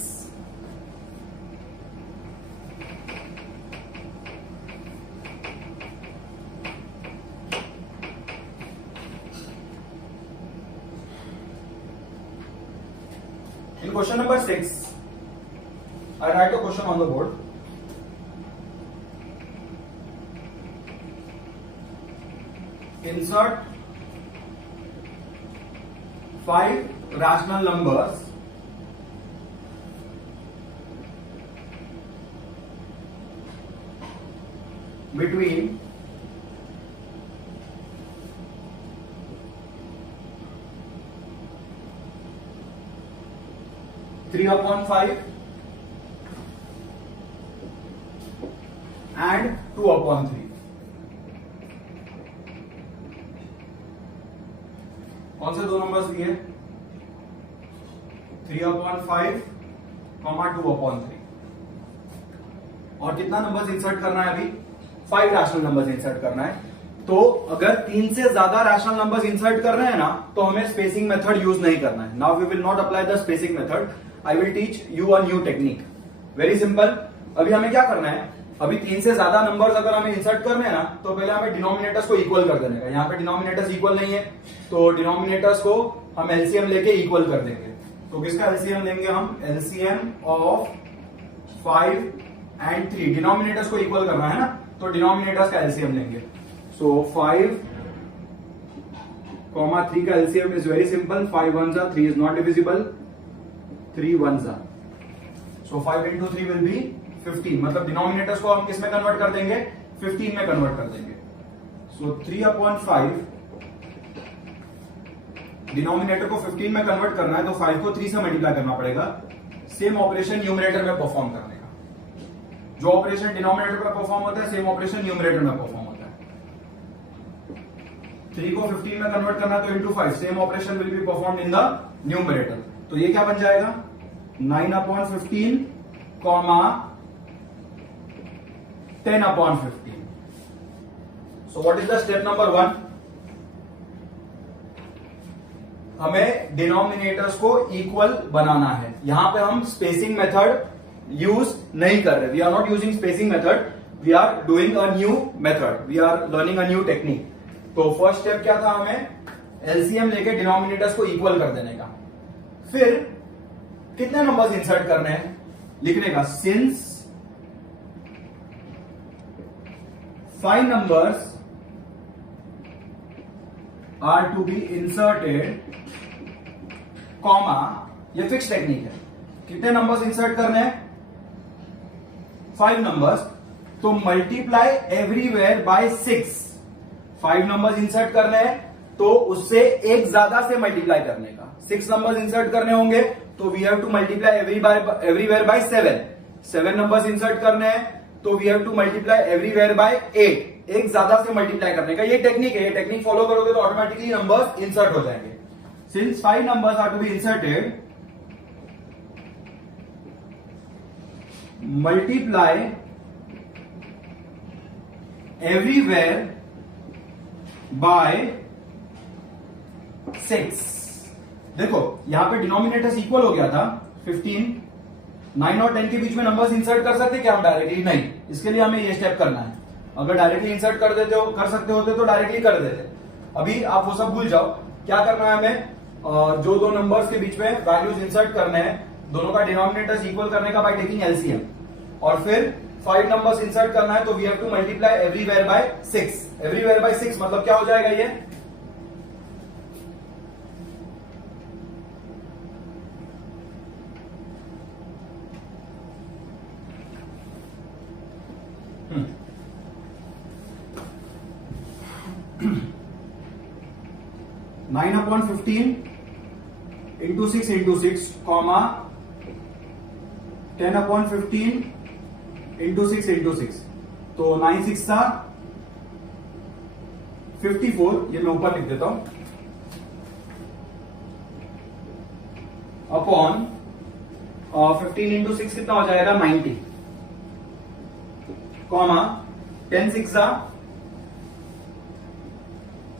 In question number 6, I write a question on the board. Insert 5 rational numbers between 3/5 and 2/3. कौन से दो numbers दिए? 3/5, 2/3. और कितना numbers insert करना है अभी? 5 rational numbers insert करना है. तो अगर 3 से ज्यादा रैशनल नंबर्स इंसर्ट कर रहे हैं ना, तो हमें स्पेसिंग मेथड यूज नहीं करना है. Now we will not apply the spacing method. I will teach you a new technique. Very simple. अभी हमें क्या करना है? अभी 3 से ज्यादा नंबर्स अगर हमें इंसर्ट करने हैं ना, तो पहले हमें डिनोमिनेटर्स को इक्वल कर देने का. यहाँ पे डिनोमिनेटर्स इक्वल नहीं है, तो डिनोमिनेटर्स को हम एलसीएम लेके इक्वल कर देंगे. तो किसका एलसीएम लेंगे हम? LCM of 5 and 3. डिनोमिनेटर्स को इक्वल करना है ना, तो डिनोमिनेटर्स का एलसीएम लेंगे. सो 5, 3 का LCM is very simple. 5 1s are 3 is not divisible. 3 1s are. So 5 into 3 will be 15. मतलब डिनोमिनेटर्स को हम किस में कन्वर्ट कर देंगे? 15 में कन्वर्ट कर देंगे. So 3/5 डिनोमिनेटर को 15 में कन्वर्ट करना है, तो 5 को 3 से मल्टीप्लाई करना पड़ेगा. सेम ऑपरेशन न्यूमरेटर में परफॉर्म करने का. जो ऑपरेशन डिनोमिनेटर में परफॉर्म होता है, सेम ऑपरेशन न्यूमरेटर में परफॉर्म होता है. 3 को 15 में कन्वर्ट करना, तो into 5. Same operation will be perform in the numerator. तो ये क्या बन जाएगा? 9/15, 10/15. So what is the step number 1? हमें डिनोमिनेटर्स को इक्वल बनाना है. यहां पे हम स्पेसिंग मेथड यूज नहीं कर रहे. We are not using spacing method. We are doing a new method. We are learning a new technique. तो फर्स्ट स्टेप क्या था? हमें एलसीएम लेके डिनोमिनेटर्स को इक्वल कर देने का. फिर कितने नंबर्स इंसर्ट करने हैं? लिखने का since 5 numbers are to be inserted, comma, ये फिक्स टेक्निक है. कितने नंबर्स इंसर्ट करने हैं? 5 नंबर्स. तो multiply everywhere by 6. 5 numbers insert करने हैं, तो उससे एक ज्यादा से मल्टीप्लाई करने का. 6 नंबर्स इंसर्ट करने होंगे, तो we have to multiply everywhere by 7. 7 numbers insert करने हैं, तो we have to multiply everywhere by 8. एक ज्यादा से मल्टीप्लाई करने का ये टेक्निक है. ये टेक्निक फॉलो करोगे तो ऑटोमेटिकली नंबर्स इंसर्ट हो जाएंगे. Since 5 numbers are to be inserted, multiply everywhere by 6. देखो यहां पे डिनोमिनेटर्स इक्वल हो गया था. 15, 9 और 10 के बीच में नंबर्स इंसर्ट कर सकते क्या हम डायरेक्टली? नहीं. इसके लिए हमें ये स्टेप करना है. अगर डायरेक्टली इंसर्ट कर देते हो, कर सकते होते तो डायरेक्टली कर देते. अभी आप वो सब भूल जाओ. क्या करना है हमें? जो दो नंबर्स के बीच में वैल्यूज इंसर्ट करने हैं, दोनों का डिनोमिनेटर्स इक्वल करने का बाय टेकिंग एलसीएम. और फिर 5 नंबर्स इंसर्ट करना है, तो we have to multiply everywhere by 6. Everywhere by 6 मतलब क्या हो जाएगा? ये nine upon 15 into 6 into 6, comma 10/15 into 6 into 6. तो 9 6 था 54. ये मैं ऊपर लिख देता हूं. अपॉन 15 इंटू 6 कितना हो जाएगा? 90, कॉमा 10 6 था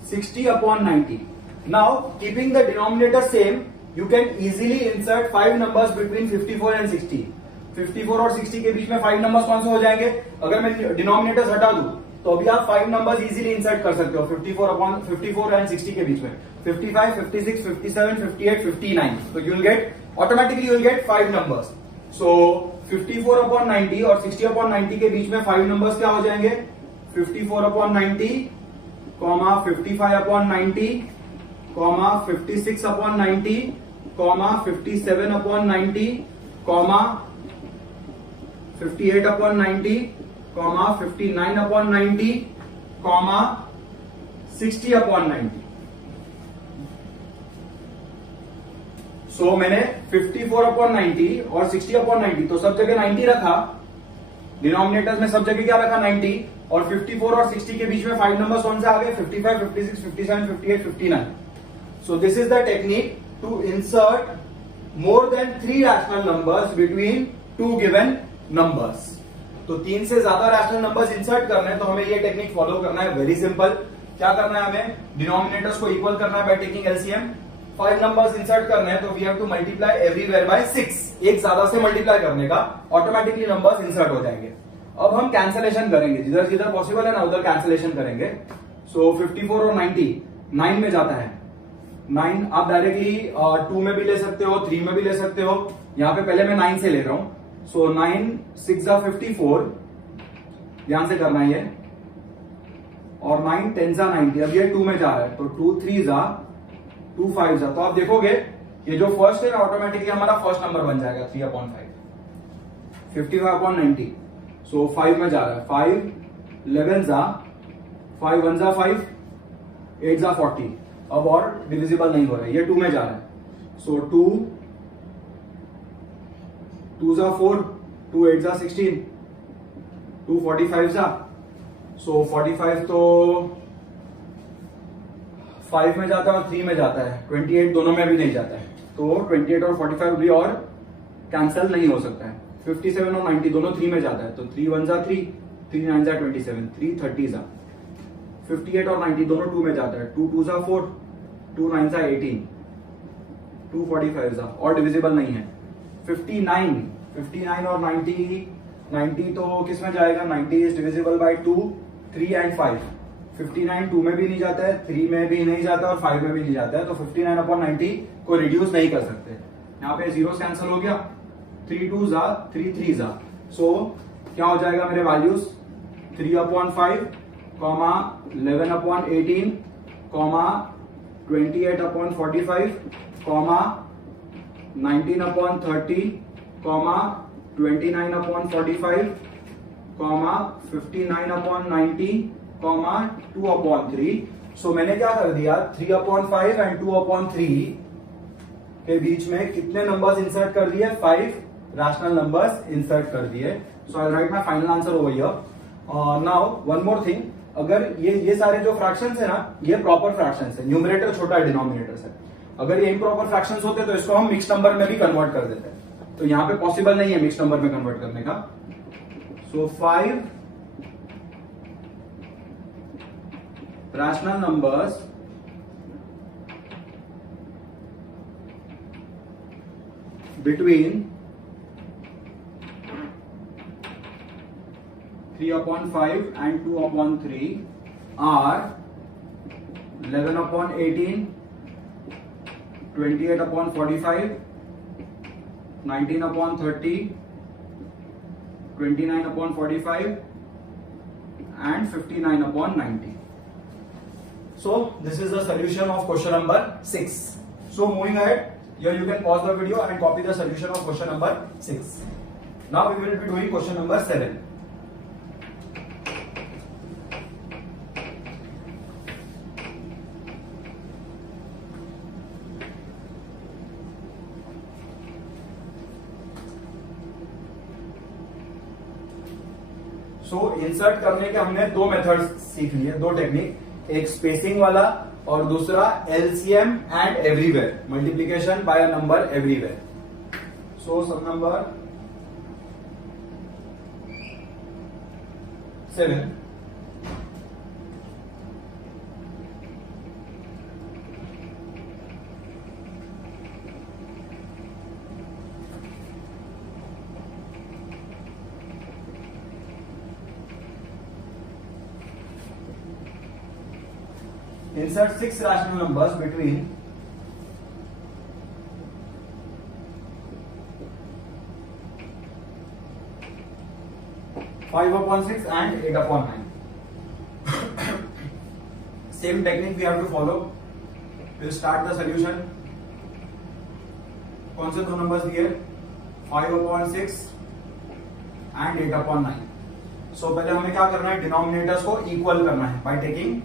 60/90. Now, keeping the denominator same, you can easily insert 5 numbers between 54 and 60. 54 और 60 के बीच में 5 नंबर्स कौन से हो जाएंगे? अगर मैं डिनोमिनेटर्स हटा दूं, तो अभी आप 5 नंबर्स इजीली इंसर्ट कर सकते हो 54 एंड 60 के बीच में. 55, 56, 57, 58, 59. तो you will get automatically, you will get 5 numbers. So 54/90 और 60/90 के बीच में 5 नंबर्स क्या हो जाएंगे? 54/90, 55/90 comma 56 upon 90, comma 57 upon 90, comma 58 upon 90, comma 59 upon 90, comma 60 upon 90। सो मैंने 54 अपॉन 90 और 60 अपॉन 90 तो सब जगह 90 रखा, डिनोमिनेटर्स में सब जगह क्या रखा 90, और 54 और 60 के बीच में 5 नंबर्स कौन से आ गए 55, 56, 57, 58, 59। So this is the technique to insert more than 3 rational numbers between 2 given numbers. तो 3 से ज्यादा रैशनल नंबर्स इंसर्ट करने हैं तो हमें ये टेक्निक फॉलो करना है। वेरी सिंपल, क्या करना है हमें, डिनोमिनेटर्स को इक्वल करना है by taking LCM. 5 numbers insert करने हैं तो we have to multiply everywhere by 6। एक ज्यादा से मल्टीप्लाई करने का, ऑटोमेटिकली नंबर्स इंसर्ट हो जाएंगे। अब हम कैंसलेशन करेंगे, जिधर जिधर पॉसिबल है ना उधर कैंसलेशन करेंगे। सो 54 और 90 9 में जाता है। 9 आप डायरेक्टली 2 में भी ले सकते हो, 3 में भी ले सकते हो। यहां पे पहले मैं 9 से ले रहा हूं। सो 9 6 54, ध्यान से करना है ये, और 9 10 90। अब ये 2 में जा रहा है तो 2 3 2 5 तो आप देखोगे ये जो फर्स्ट है ऑटोमेटिकली हमारा फर्स्ट नंबर बन जाएगा 3/5, 55/90। सो 5 में जा रहा है, 5 11 5 1 5 8 40। अब और डिविजिबल नहीं हो रहा है, ये 2 में जा रहा है। सो 2 2 4 2 8 16 2 45 सो 45 तो 5 में जाता है और 3 में जाता है, 28 दोनों में भी नहीं जाता है, तो 28 और 45 भी और कैंसिल नहीं हो सकता है। 57 और 90 दोनों 3 में जाता है, तो 3 1 3 3 9 27 3 30 58 और 90 दोनों 2 में जाता है, 2 2 4 2 9 18 2 45 और डिविजिबल नहीं है। 59 और 90 तो किस में जाएगा, 90 इज डिविजिबल बाय 2 3 एंड 5। 59 2 में भी नहीं जाता है, 3 में भी नहीं जाता और 5 में भी नहीं जाता है, तो 59/90 को रिड्यूस नहीं कर सकते। यहाँ पे जीरो कैंसिल हो गया, 3 2 3 3 सो क्या हो जाएगा मेरे values, 3/5 comma 11/18 comma 28/45 comma 19/30 comma 29/45 comma 59/90 comma 2/3। सो मैंने क्या कर दिया, 3/5 एंड 2/3 के बीच में कितने नंबर्स इंसर्ट कर दिए, 5 रैशनल नंबर्स इंसर्ट कर दिए। So I write my final answer over here. Now one more thing, अगर ये सारे जो फ्रैक्शंस है ना, ये प्रॉपर फ्रैक्शंस है, न्यूमरेटर छोटा है, डिनोमिनेटर है। अगर ये इम्प्रॉपर फ्रैक्शंस होते तो इसको हम मिक्स नंबर में भी कन्वर्ट कर देते हैं, तो यहाँ पे पॉसिबल नहीं है मिक्स नंबर में कन्वर्ट करने का। सो 5 rational numbers between 3/5 and 2/3 are 11/18, 28/45, 19/30, 29/45 and 59/90. So this is the solution of question number 6. So moving ahead, here you can pause the video and copy the solution of question number 6. Now we will be doing question number 7. So insert करने के हमने दो method सीख लिए, दो technique, एक spacing वाला और दूसरा LCM and everywhere, multiplication by a number everywhere. So sum number 7, insert 6 rational numbers between 5/6 and 8/9. Same technique we have to follow. Will start the solution. कौन से दो नंबर्स दिए, 5/6 एंड 8/9। सो पहले हमें क्या करना है, डिनोमिनेटर्स को इक्वल करना है बाय टेकिंग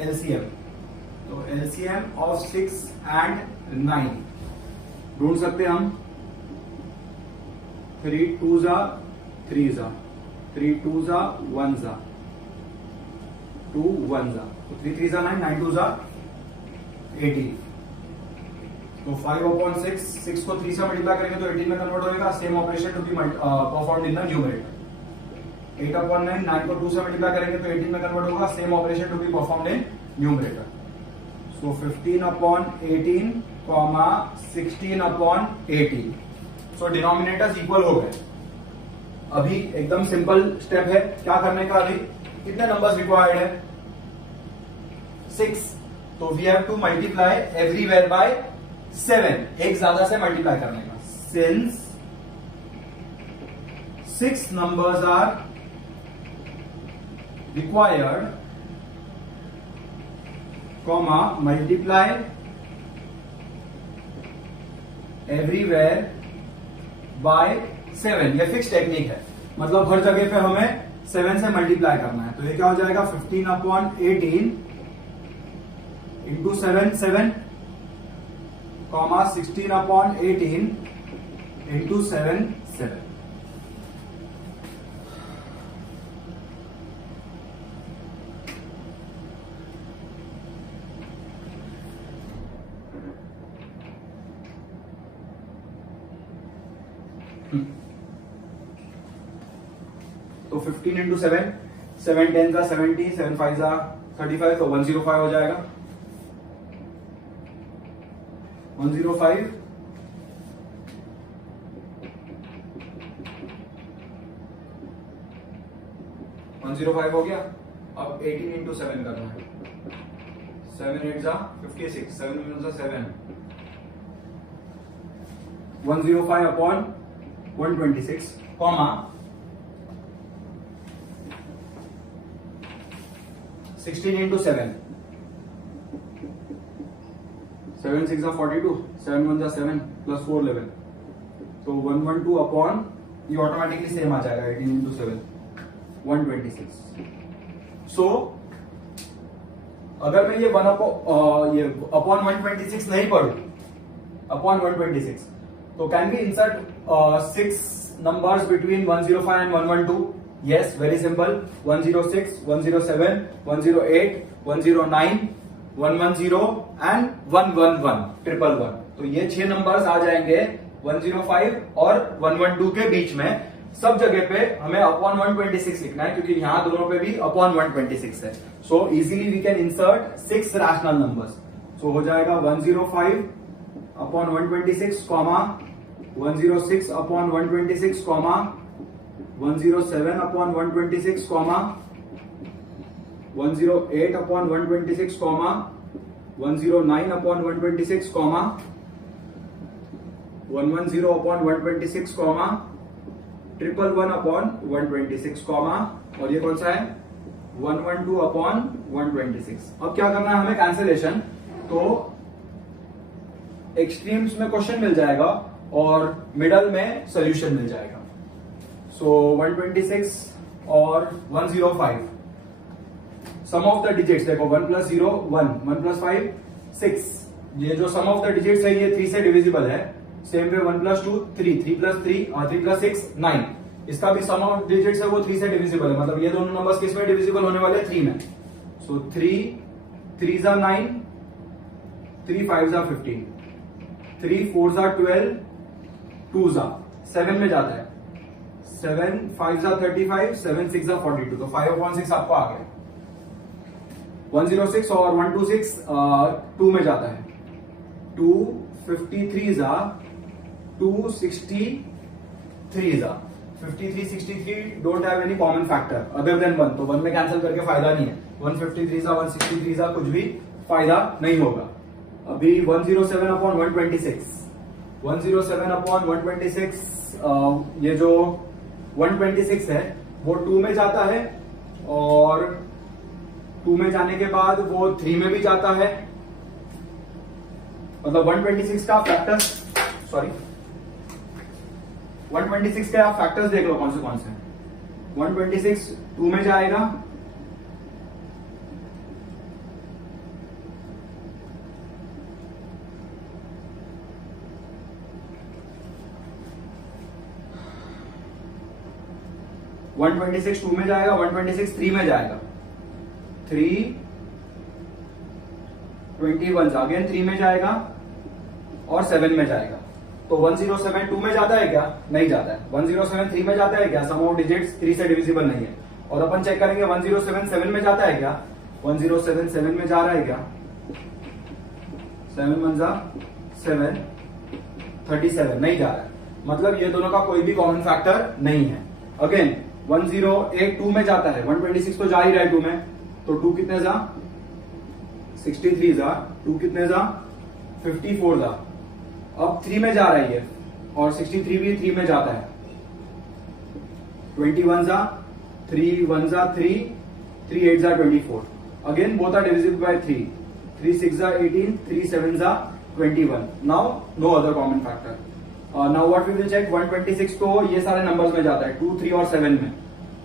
एलसीएम। तो एलसीएम ऑफ 6 एंड 9 ढूंढ सकते हैं हम। 3 2 जा 3 जा, 3 2 जा 1 जा, 2 1 जा, तो 3 3 जा 9, 9 2 जा 18। तो 5/6, 6 को 3 से मल्टीप्लाई करेंगे तो 18 में कन्वर्ट होगा। Same operation to be performed in the numerator. 8/9, 9 को 2 से मल्टीप्लाई करेंगे तो 18 में कन्वर्ट होगा। Same operation to be performed in numerator. So 15/18, 16/18। So denominators equal हो गए। अभी एकदम सिंपल स्टेप है क्या करने का। अभी कितने नंबर्स रिक्वायर्ड है, 6। तो we have to multiply everywhere by 7, एक ज्यादा से मल्टीप्लाई करने का। Since 6 numbers are required, comma multiply everywhere by 7। ये फिक्स टेक्निक है, मतलब हर जगह पे हमें 7 से मल्टीप्लाई करना है। तो ये क्या हो जाएगा, 15/18 इंटू 7 7, कॉमा 16/18 इंटू 7 7। तो 15 इंटू 7, 7 10 जा 70, 7 5 जा 35, तो 105 हो जाएगा। 105 105 हो गया। अब 18 इंटू 7 करना है। 7 8 जा 56, 7 1 जा 7, 105/126, कॉमा 16 इंटू 7, 7 6 जा 42, 7 1 जा 7 प्लस 4 11, तो 112 ये ऑटोमेटिकली सेम आ जाएगा। 18 इंटू 7 126। सो अगर मैं ये ये अपॉन 126 नहीं पढ़ू, अपॉन 126, तो can be insert 6 numbers between 105 and 112? Yes, very simple. 106, 107, 108, 109, 110 and 111, 111। तो ये 6 नंबर्स आ जाएंगे 105 और 112 के बीच में। सब जगह पे हमें अपॉन 126 लिखना है, क्योंकि यहां दोनों पे भी अपॉन 126 है। So easily we can insert 6 rational numbers. So हो जाएगा 105/126, comma 106/126, comma 107/126, comma 108/126, comma 109/126, comma 110/126, comma 111/126, comma, और ये कौन सा है 112/126। अब क्या करना है हमें, कैंसिलेशन। तो एक्सट्रीम्स में क्वेश्चन मिल जाएगा और मिडल में सॉल्यूशन मिल जाएगा। सो 126 और 105, सम ऑफ द डिजिट्स देखो, 1 + 0 1, 1 + 5 6। ये जो सम ऑफ द डिजिट्स है ये 3 से डिविजिबल है। सेम वे 1 + 2 3, 3 + 3 और 3 + 6 9। इसका भी सम ऑफ डिजिट्स है वो 3 से डिविजिबल है, मतलब ये दोनों नंबर्स किस में डिविजिबल होने वाले हैं, 3 में। सो 3 3 जा 9, 3 5 जा 15, 3 4 जा 12, 2 जा 7 में जाता है, 7 5 जा 35, 7 6 जा 42, तो 5/6 आपको आ गया। 106 और 126 2 में जाता है, 2 53 जा 263 जा 53 63 don't have any common factor other than 1, तो 1 में कैंसिल करके फायदा नहीं है। 153 जा 163 जा कुछ भी फायदा नहीं होगा। अभी 107/126, 107/126, ये जो 126 है वो 2 में जाता है, और 2 में जाने के बाद वो 3 में भी जाता है, मतलब 126 का फैक्टर, सॉरी 126 का आप फैक्टर्स देख लो कौन से 126 2 में जाएगा, 126 2 में जाएगा, 126 3 में जाएगा, 3 21 अगेन 3 में जाएगा और 7 में जाएगा। तो 107 2 में जाता है क्या? नहीं जाता है। 107 3 में जाता है क्या? सम ऑफ डिजिट्स 3 से डिविजिबल नहीं है। और अपन चेक करेंगे 107 7 में जाता है क्या? 107 7 में जा रहा है क्या? 7 1 जा 7 37 नहीं जा रहा है। मतलब ये दोनों का कोई भी कॉमन फैक्टर नहीं है। अगेन 108 2 में जाता है, 126 तो जा ही रहा है 2 में, तो 2 कितने जा? 63 जा, 2 कितने जा? 54 जा। अब 3 में जा रही है और 63 भी 3 में जाता है, 21 जा, 3 1 जा 3, 3 8 जा 24। Again both are divisible by 3, 3 6 जा 18, 3 7 जा 21। Now no other common factor. Now what we will check, 126 तो ये सारे नंबर्स में जाता है, 2 3 और 7 में।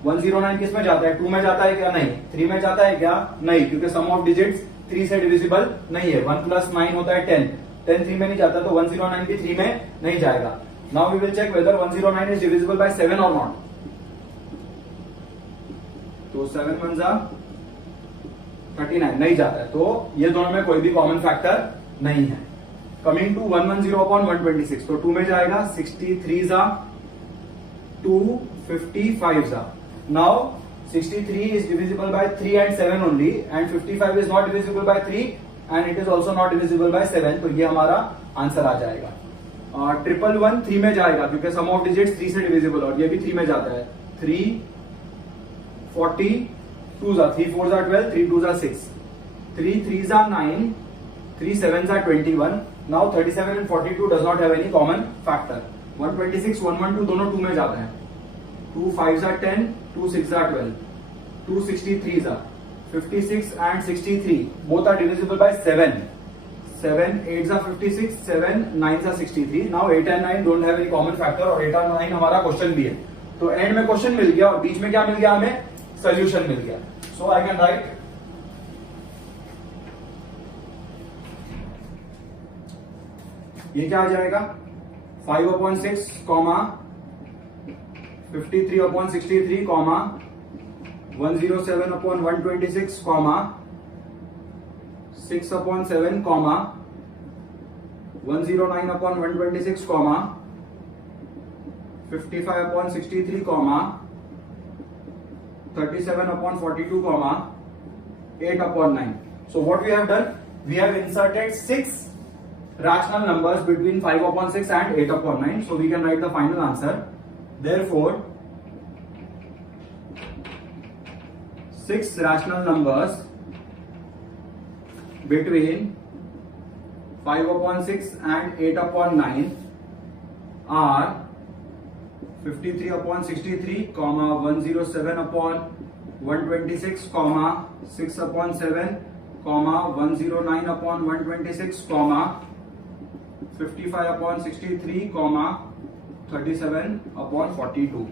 109 किस में जाता है? 2 में जाता है क्या? नहीं। 3 में जाता है क्या? नहीं, क्योंकि सम ऑफ डिजिट्स 3 से डिविजिबल नहीं है। 1 + 9 होता है 10, 10 3 में नहीं जाता, तो 109 भी 3 में नहीं जाएगा। Now we will check whether 109 is divisible by 7 और नॉट। तो 7 1 जा 39 नहीं जाता है, तो ये दोनों में कोई भी कॉमन फैक्टर नहीं है। कमिंग टू 110 अपॉन 126, तो 2 में जाएगा, 63 जा 255 जा। Now 63 is divisible by 3 and 7 only, and 55 is not divisible by 3 and it is also not divisible by 7, तो ये हमारा आंसर आ जाएगा। 111 3 में जाएगा, क्योंकि सम ऑफ डिजिट्स 3 से डिविजिबल, और ये भी 3 में जाता है। 3 40 2 जा, 3 4 जा 12, 3 2 जा 6, 3 3 जा 9, 3 7 जा 21। Now 37 and 42 does not have any common factor। 126 112 दोनों 2 में जाते हैं, 2 5 जा 10, 2 6 जा 12, 2 63 जा 56 and 63 both are divisible by 7, 7 8 जा 56, 7 9 जा 63। Now 8 and 9 don't have any common factor, और 8 और 9 हमारा क्वेश्चन भी है, तो एंड में क्वेश्चन मिल गया और बीच में क्या मिल गया? हमें सोल्यूशन मिल गया। सो आई कैन राइट ये क्या आ जाएगा? 5/6 comma 53/63 comma 107/126 comma 6/7 comma 109/126 comma 55/63 comma 37/42 comma 8/9। So what we have done? We have inserted 6 rational numbers between 5/6 and 8/9. So we can write the final answer. Therefore, 6 rational numbers between 5/6 and 8/9 are 53/63, 107/126, 6/7, 109/126, 55/63, 37/42।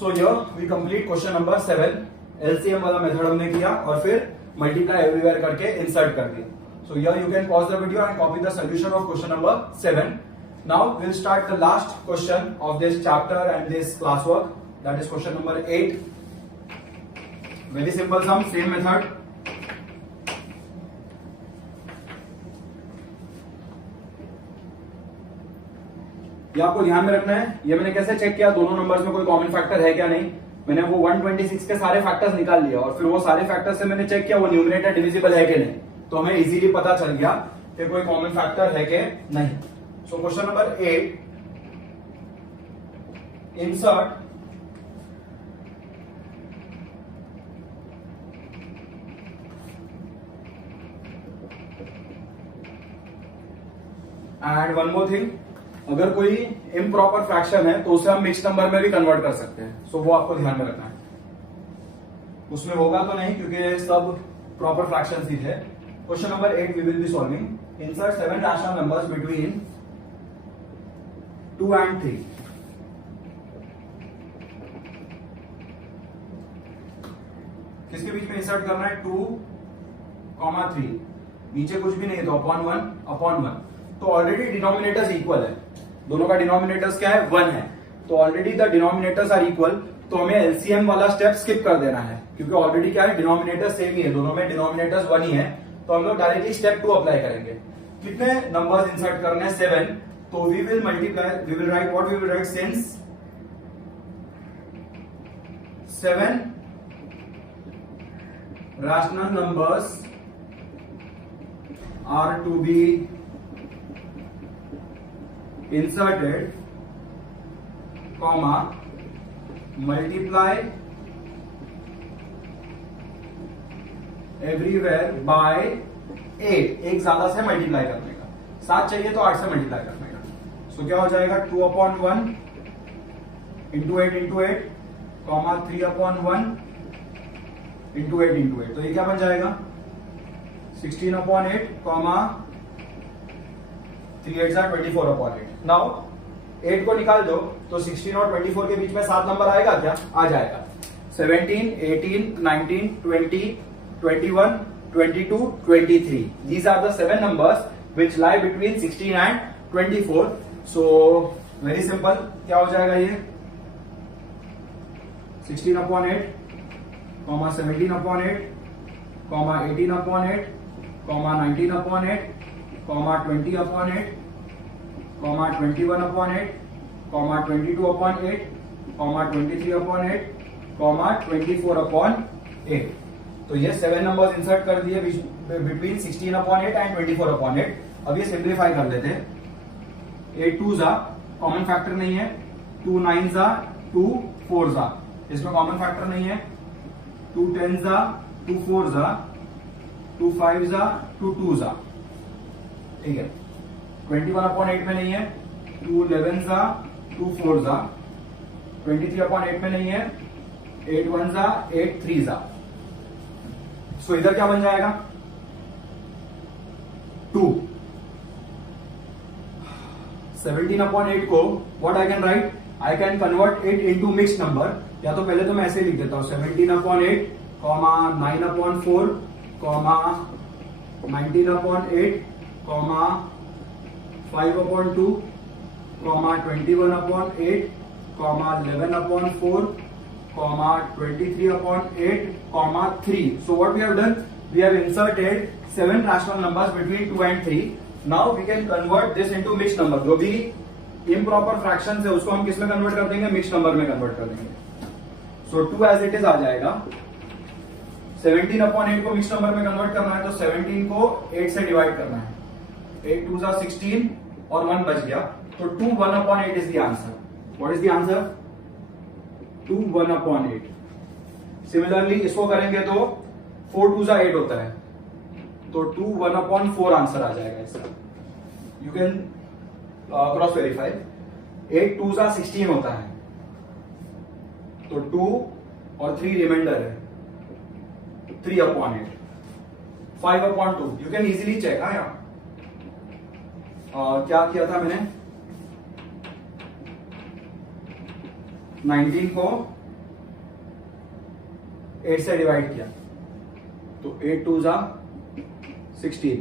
So here we complete question number 7। LCM वाला method हमने किया और फिर multiply everywhere करके insert कर दिया। So here you can pause the video and copy the solution of question number 7। Now we'll start the last question of this chapter and this classwork, that is question number 8। Very simple sum, same method। ये आपको ध्यान में रखना है। ये मैंने कैसे check किया दोनों नंबर्स में कोई कॉमन फैक्टर है क्या नहीं? मैंने वो 126 के सारे फैक्टर्स निकाल लिया और फिर वो सारे फैक्टर्स से मैंने चेक किया वो न्यूमरेटर डिविजिबल है कि नहीं, तो हमें इजीली पता चल गया कि कोई कॉमन फैक्टर है कि नहीं। So question number 8, insert and one more thing, अगर कोई इम्प्रॉपर फ्रैक्शन है तो उसे हम मिक्स नंबर में भी कन्वर्ट कर सकते हैं। सो वो आपको ध्यान में रखना है। उसमें होगा तो नहीं क्योंकि सब प्रॉपर फ्रैक्शन ही है। Question number 8 we will be solving. insert 7 rational numbers between 2 and 3. किसके बीच में इंसर्ट करना है? 2, 3. नीचे कुछ भी नहीं है तो अपॉन 1. तो ऑलरेडी डिनोमिनेटर्स इक्वल है, दोनों का डिनोमिनेटर्स क्या है? 1 है. तो already the denominators are equal, तो हमें एलसीएम वाला स्टेप स्किप कर देना है, क्योंकि ऑलरेडी क्या है? डिनोमिनेटर सेम ही है, दोनों में डिनोमिनेटर्स 1 ही है. तो हम लोग डायरेक्टली स्टेप 2 अप्लाई करेंगे. कितने नंबर्स इंसर्ट करने हैं? 7. तो we will multiply, we will write what we will write, since 7 rational numbers are to be inserted, comma, multiply everywhere by 8. एक ज्यादा से मल्टीप्लाई करने का, 7 चाहिए तो 8 से मल्टीप्लाई करने का. सो क्या हो जाएगा? 2/1 इंटू 8 कॉमा 3/1 इंटू 8. तो ये क्या बन जाएगा? 16/8 कॉमा 3 8 24/8. नाउ 8 को निकाल दो तो 16 और 24 के बीच में 7 नंबर आएगा क्या? आ जाएगा. 17, 18, 19, 20, 21, 22, 23. These are the 7 numbers which lie between 16 and 24. So very simple. क्या हो जाएगा ये? 16/8 comma 17/8 comma 18/8 comma 19/8 comma 20/8 comma 21/8 comma 22/8 comma 23/8 comma 24/8. तो ये 7 नंबर्स इंसर्ट कर दिए बिटवीन 16/8 एंड 24/8. अब ये सिंप्लीफाई कर लेते हैं. 8 2 जा, कॉमन फैक्टर नहीं है. 2 9 जा, 2 4 जा, इसमें कॉमन फैक्टर नहीं है. 2 10 जा, 2 4 जा, 2 5 जा, 2 2 जा. ठीक है. 21/8 में नहीं है. 2 11 जा, 2 4 जा. 23/8 में नहीं है. 8 1 जा, 8 3 जा. सो इधर क्या बन जाएगा? 2. 17/8 को what I can right? I can convert it into mixed number. या तो पहले तो मैं ऐसे लिख देता हूं, 17/8 comma 9/4 comma 19/8 comma 5/2 comma 21/8 comma 11/4 comma 23/8 comma 3. So what we have done? We have inserted 7 rational numbers between 2 and 3. Now we can convert this into mixed number. जो भी improper fractions है उसको हम किस में कन्वर्ट कर देंगे? मिक्स्ड नंबर में कन्वर्ट कर देंगे. So 2 as it is आ जाएगा. 17/8 को मिक्स्ड नंबर में कन्वर्ट करना है तो 17 को 8 से डिवाइड करना है. 8 2 जा 16 और 1 बच गया. तो 2 1/8 is the answer. What is the answer? 2 1/8. Similarly इसको करेंगे तो 4 2 जा 8 होता है, तो 2 1/4 आंसर आ जाएगा इसका. You can cross verify. 8 2 जा 16 होता है, तो 2 और 3 रिमाइंडर है, 3/8. 5/2 यू कैन इजीली चेक. हाँ यार क्या किया था मैंने? 19 को 8 से डिवाइड किया तो 8 2 जा 16,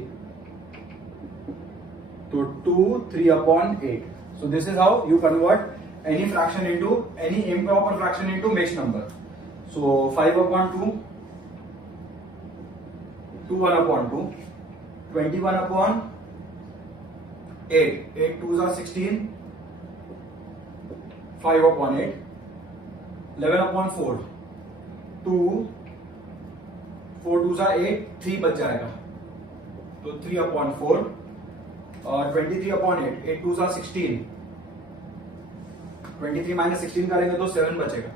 तो 2 3/8. So this is how you convert any fraction into any improper fraction into mixed number. So 5/2, 2 1/2, 21/8, 8 2 जा 16, 5/8, 11/4, 2 4 2 जा 8, 3 बच जाएगा तो 3/4 और 23/8, 8 2 जा 16, 23 माइनस 16 करेंगे तो 7 बचेगा,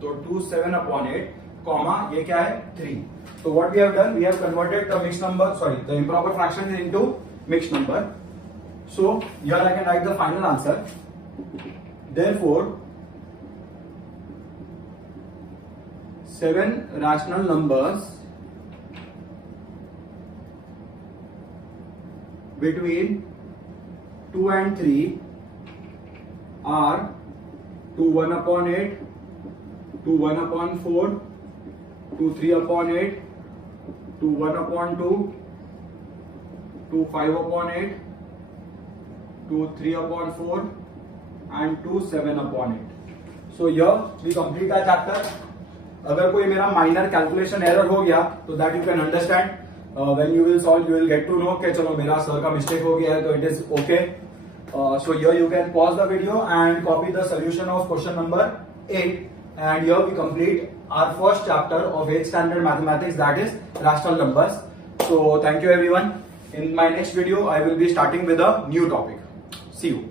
तो 2 7/8 कॉमा ये क्या है? 3. So what we have done? We have converted the mixed number, sorry, the improper fraction into mixed number. So here I can write the final answer. Therefore, 7 rational numbers between 2 and 3 are to 1 upon 8, to 1 upon 4, to 3 upon 8, to 1 upon 2, to 5 upon 8, to 3 upon 4 and to 7 upon 8. So here we complete our chapter. अगर कोई मेरा minor calculation error हो गया तो that you can understand when you will solve, you will get to know कि चलो मेरा sir का मिस्टेक हो गया है तो it is okay. So here you can pause the video and copy the solution of question number 8, and here we complete our first chapter of 8th standard mathematics, that is rational numbers. So thank you everyone. In my next video I will be starting with a new topic. See you.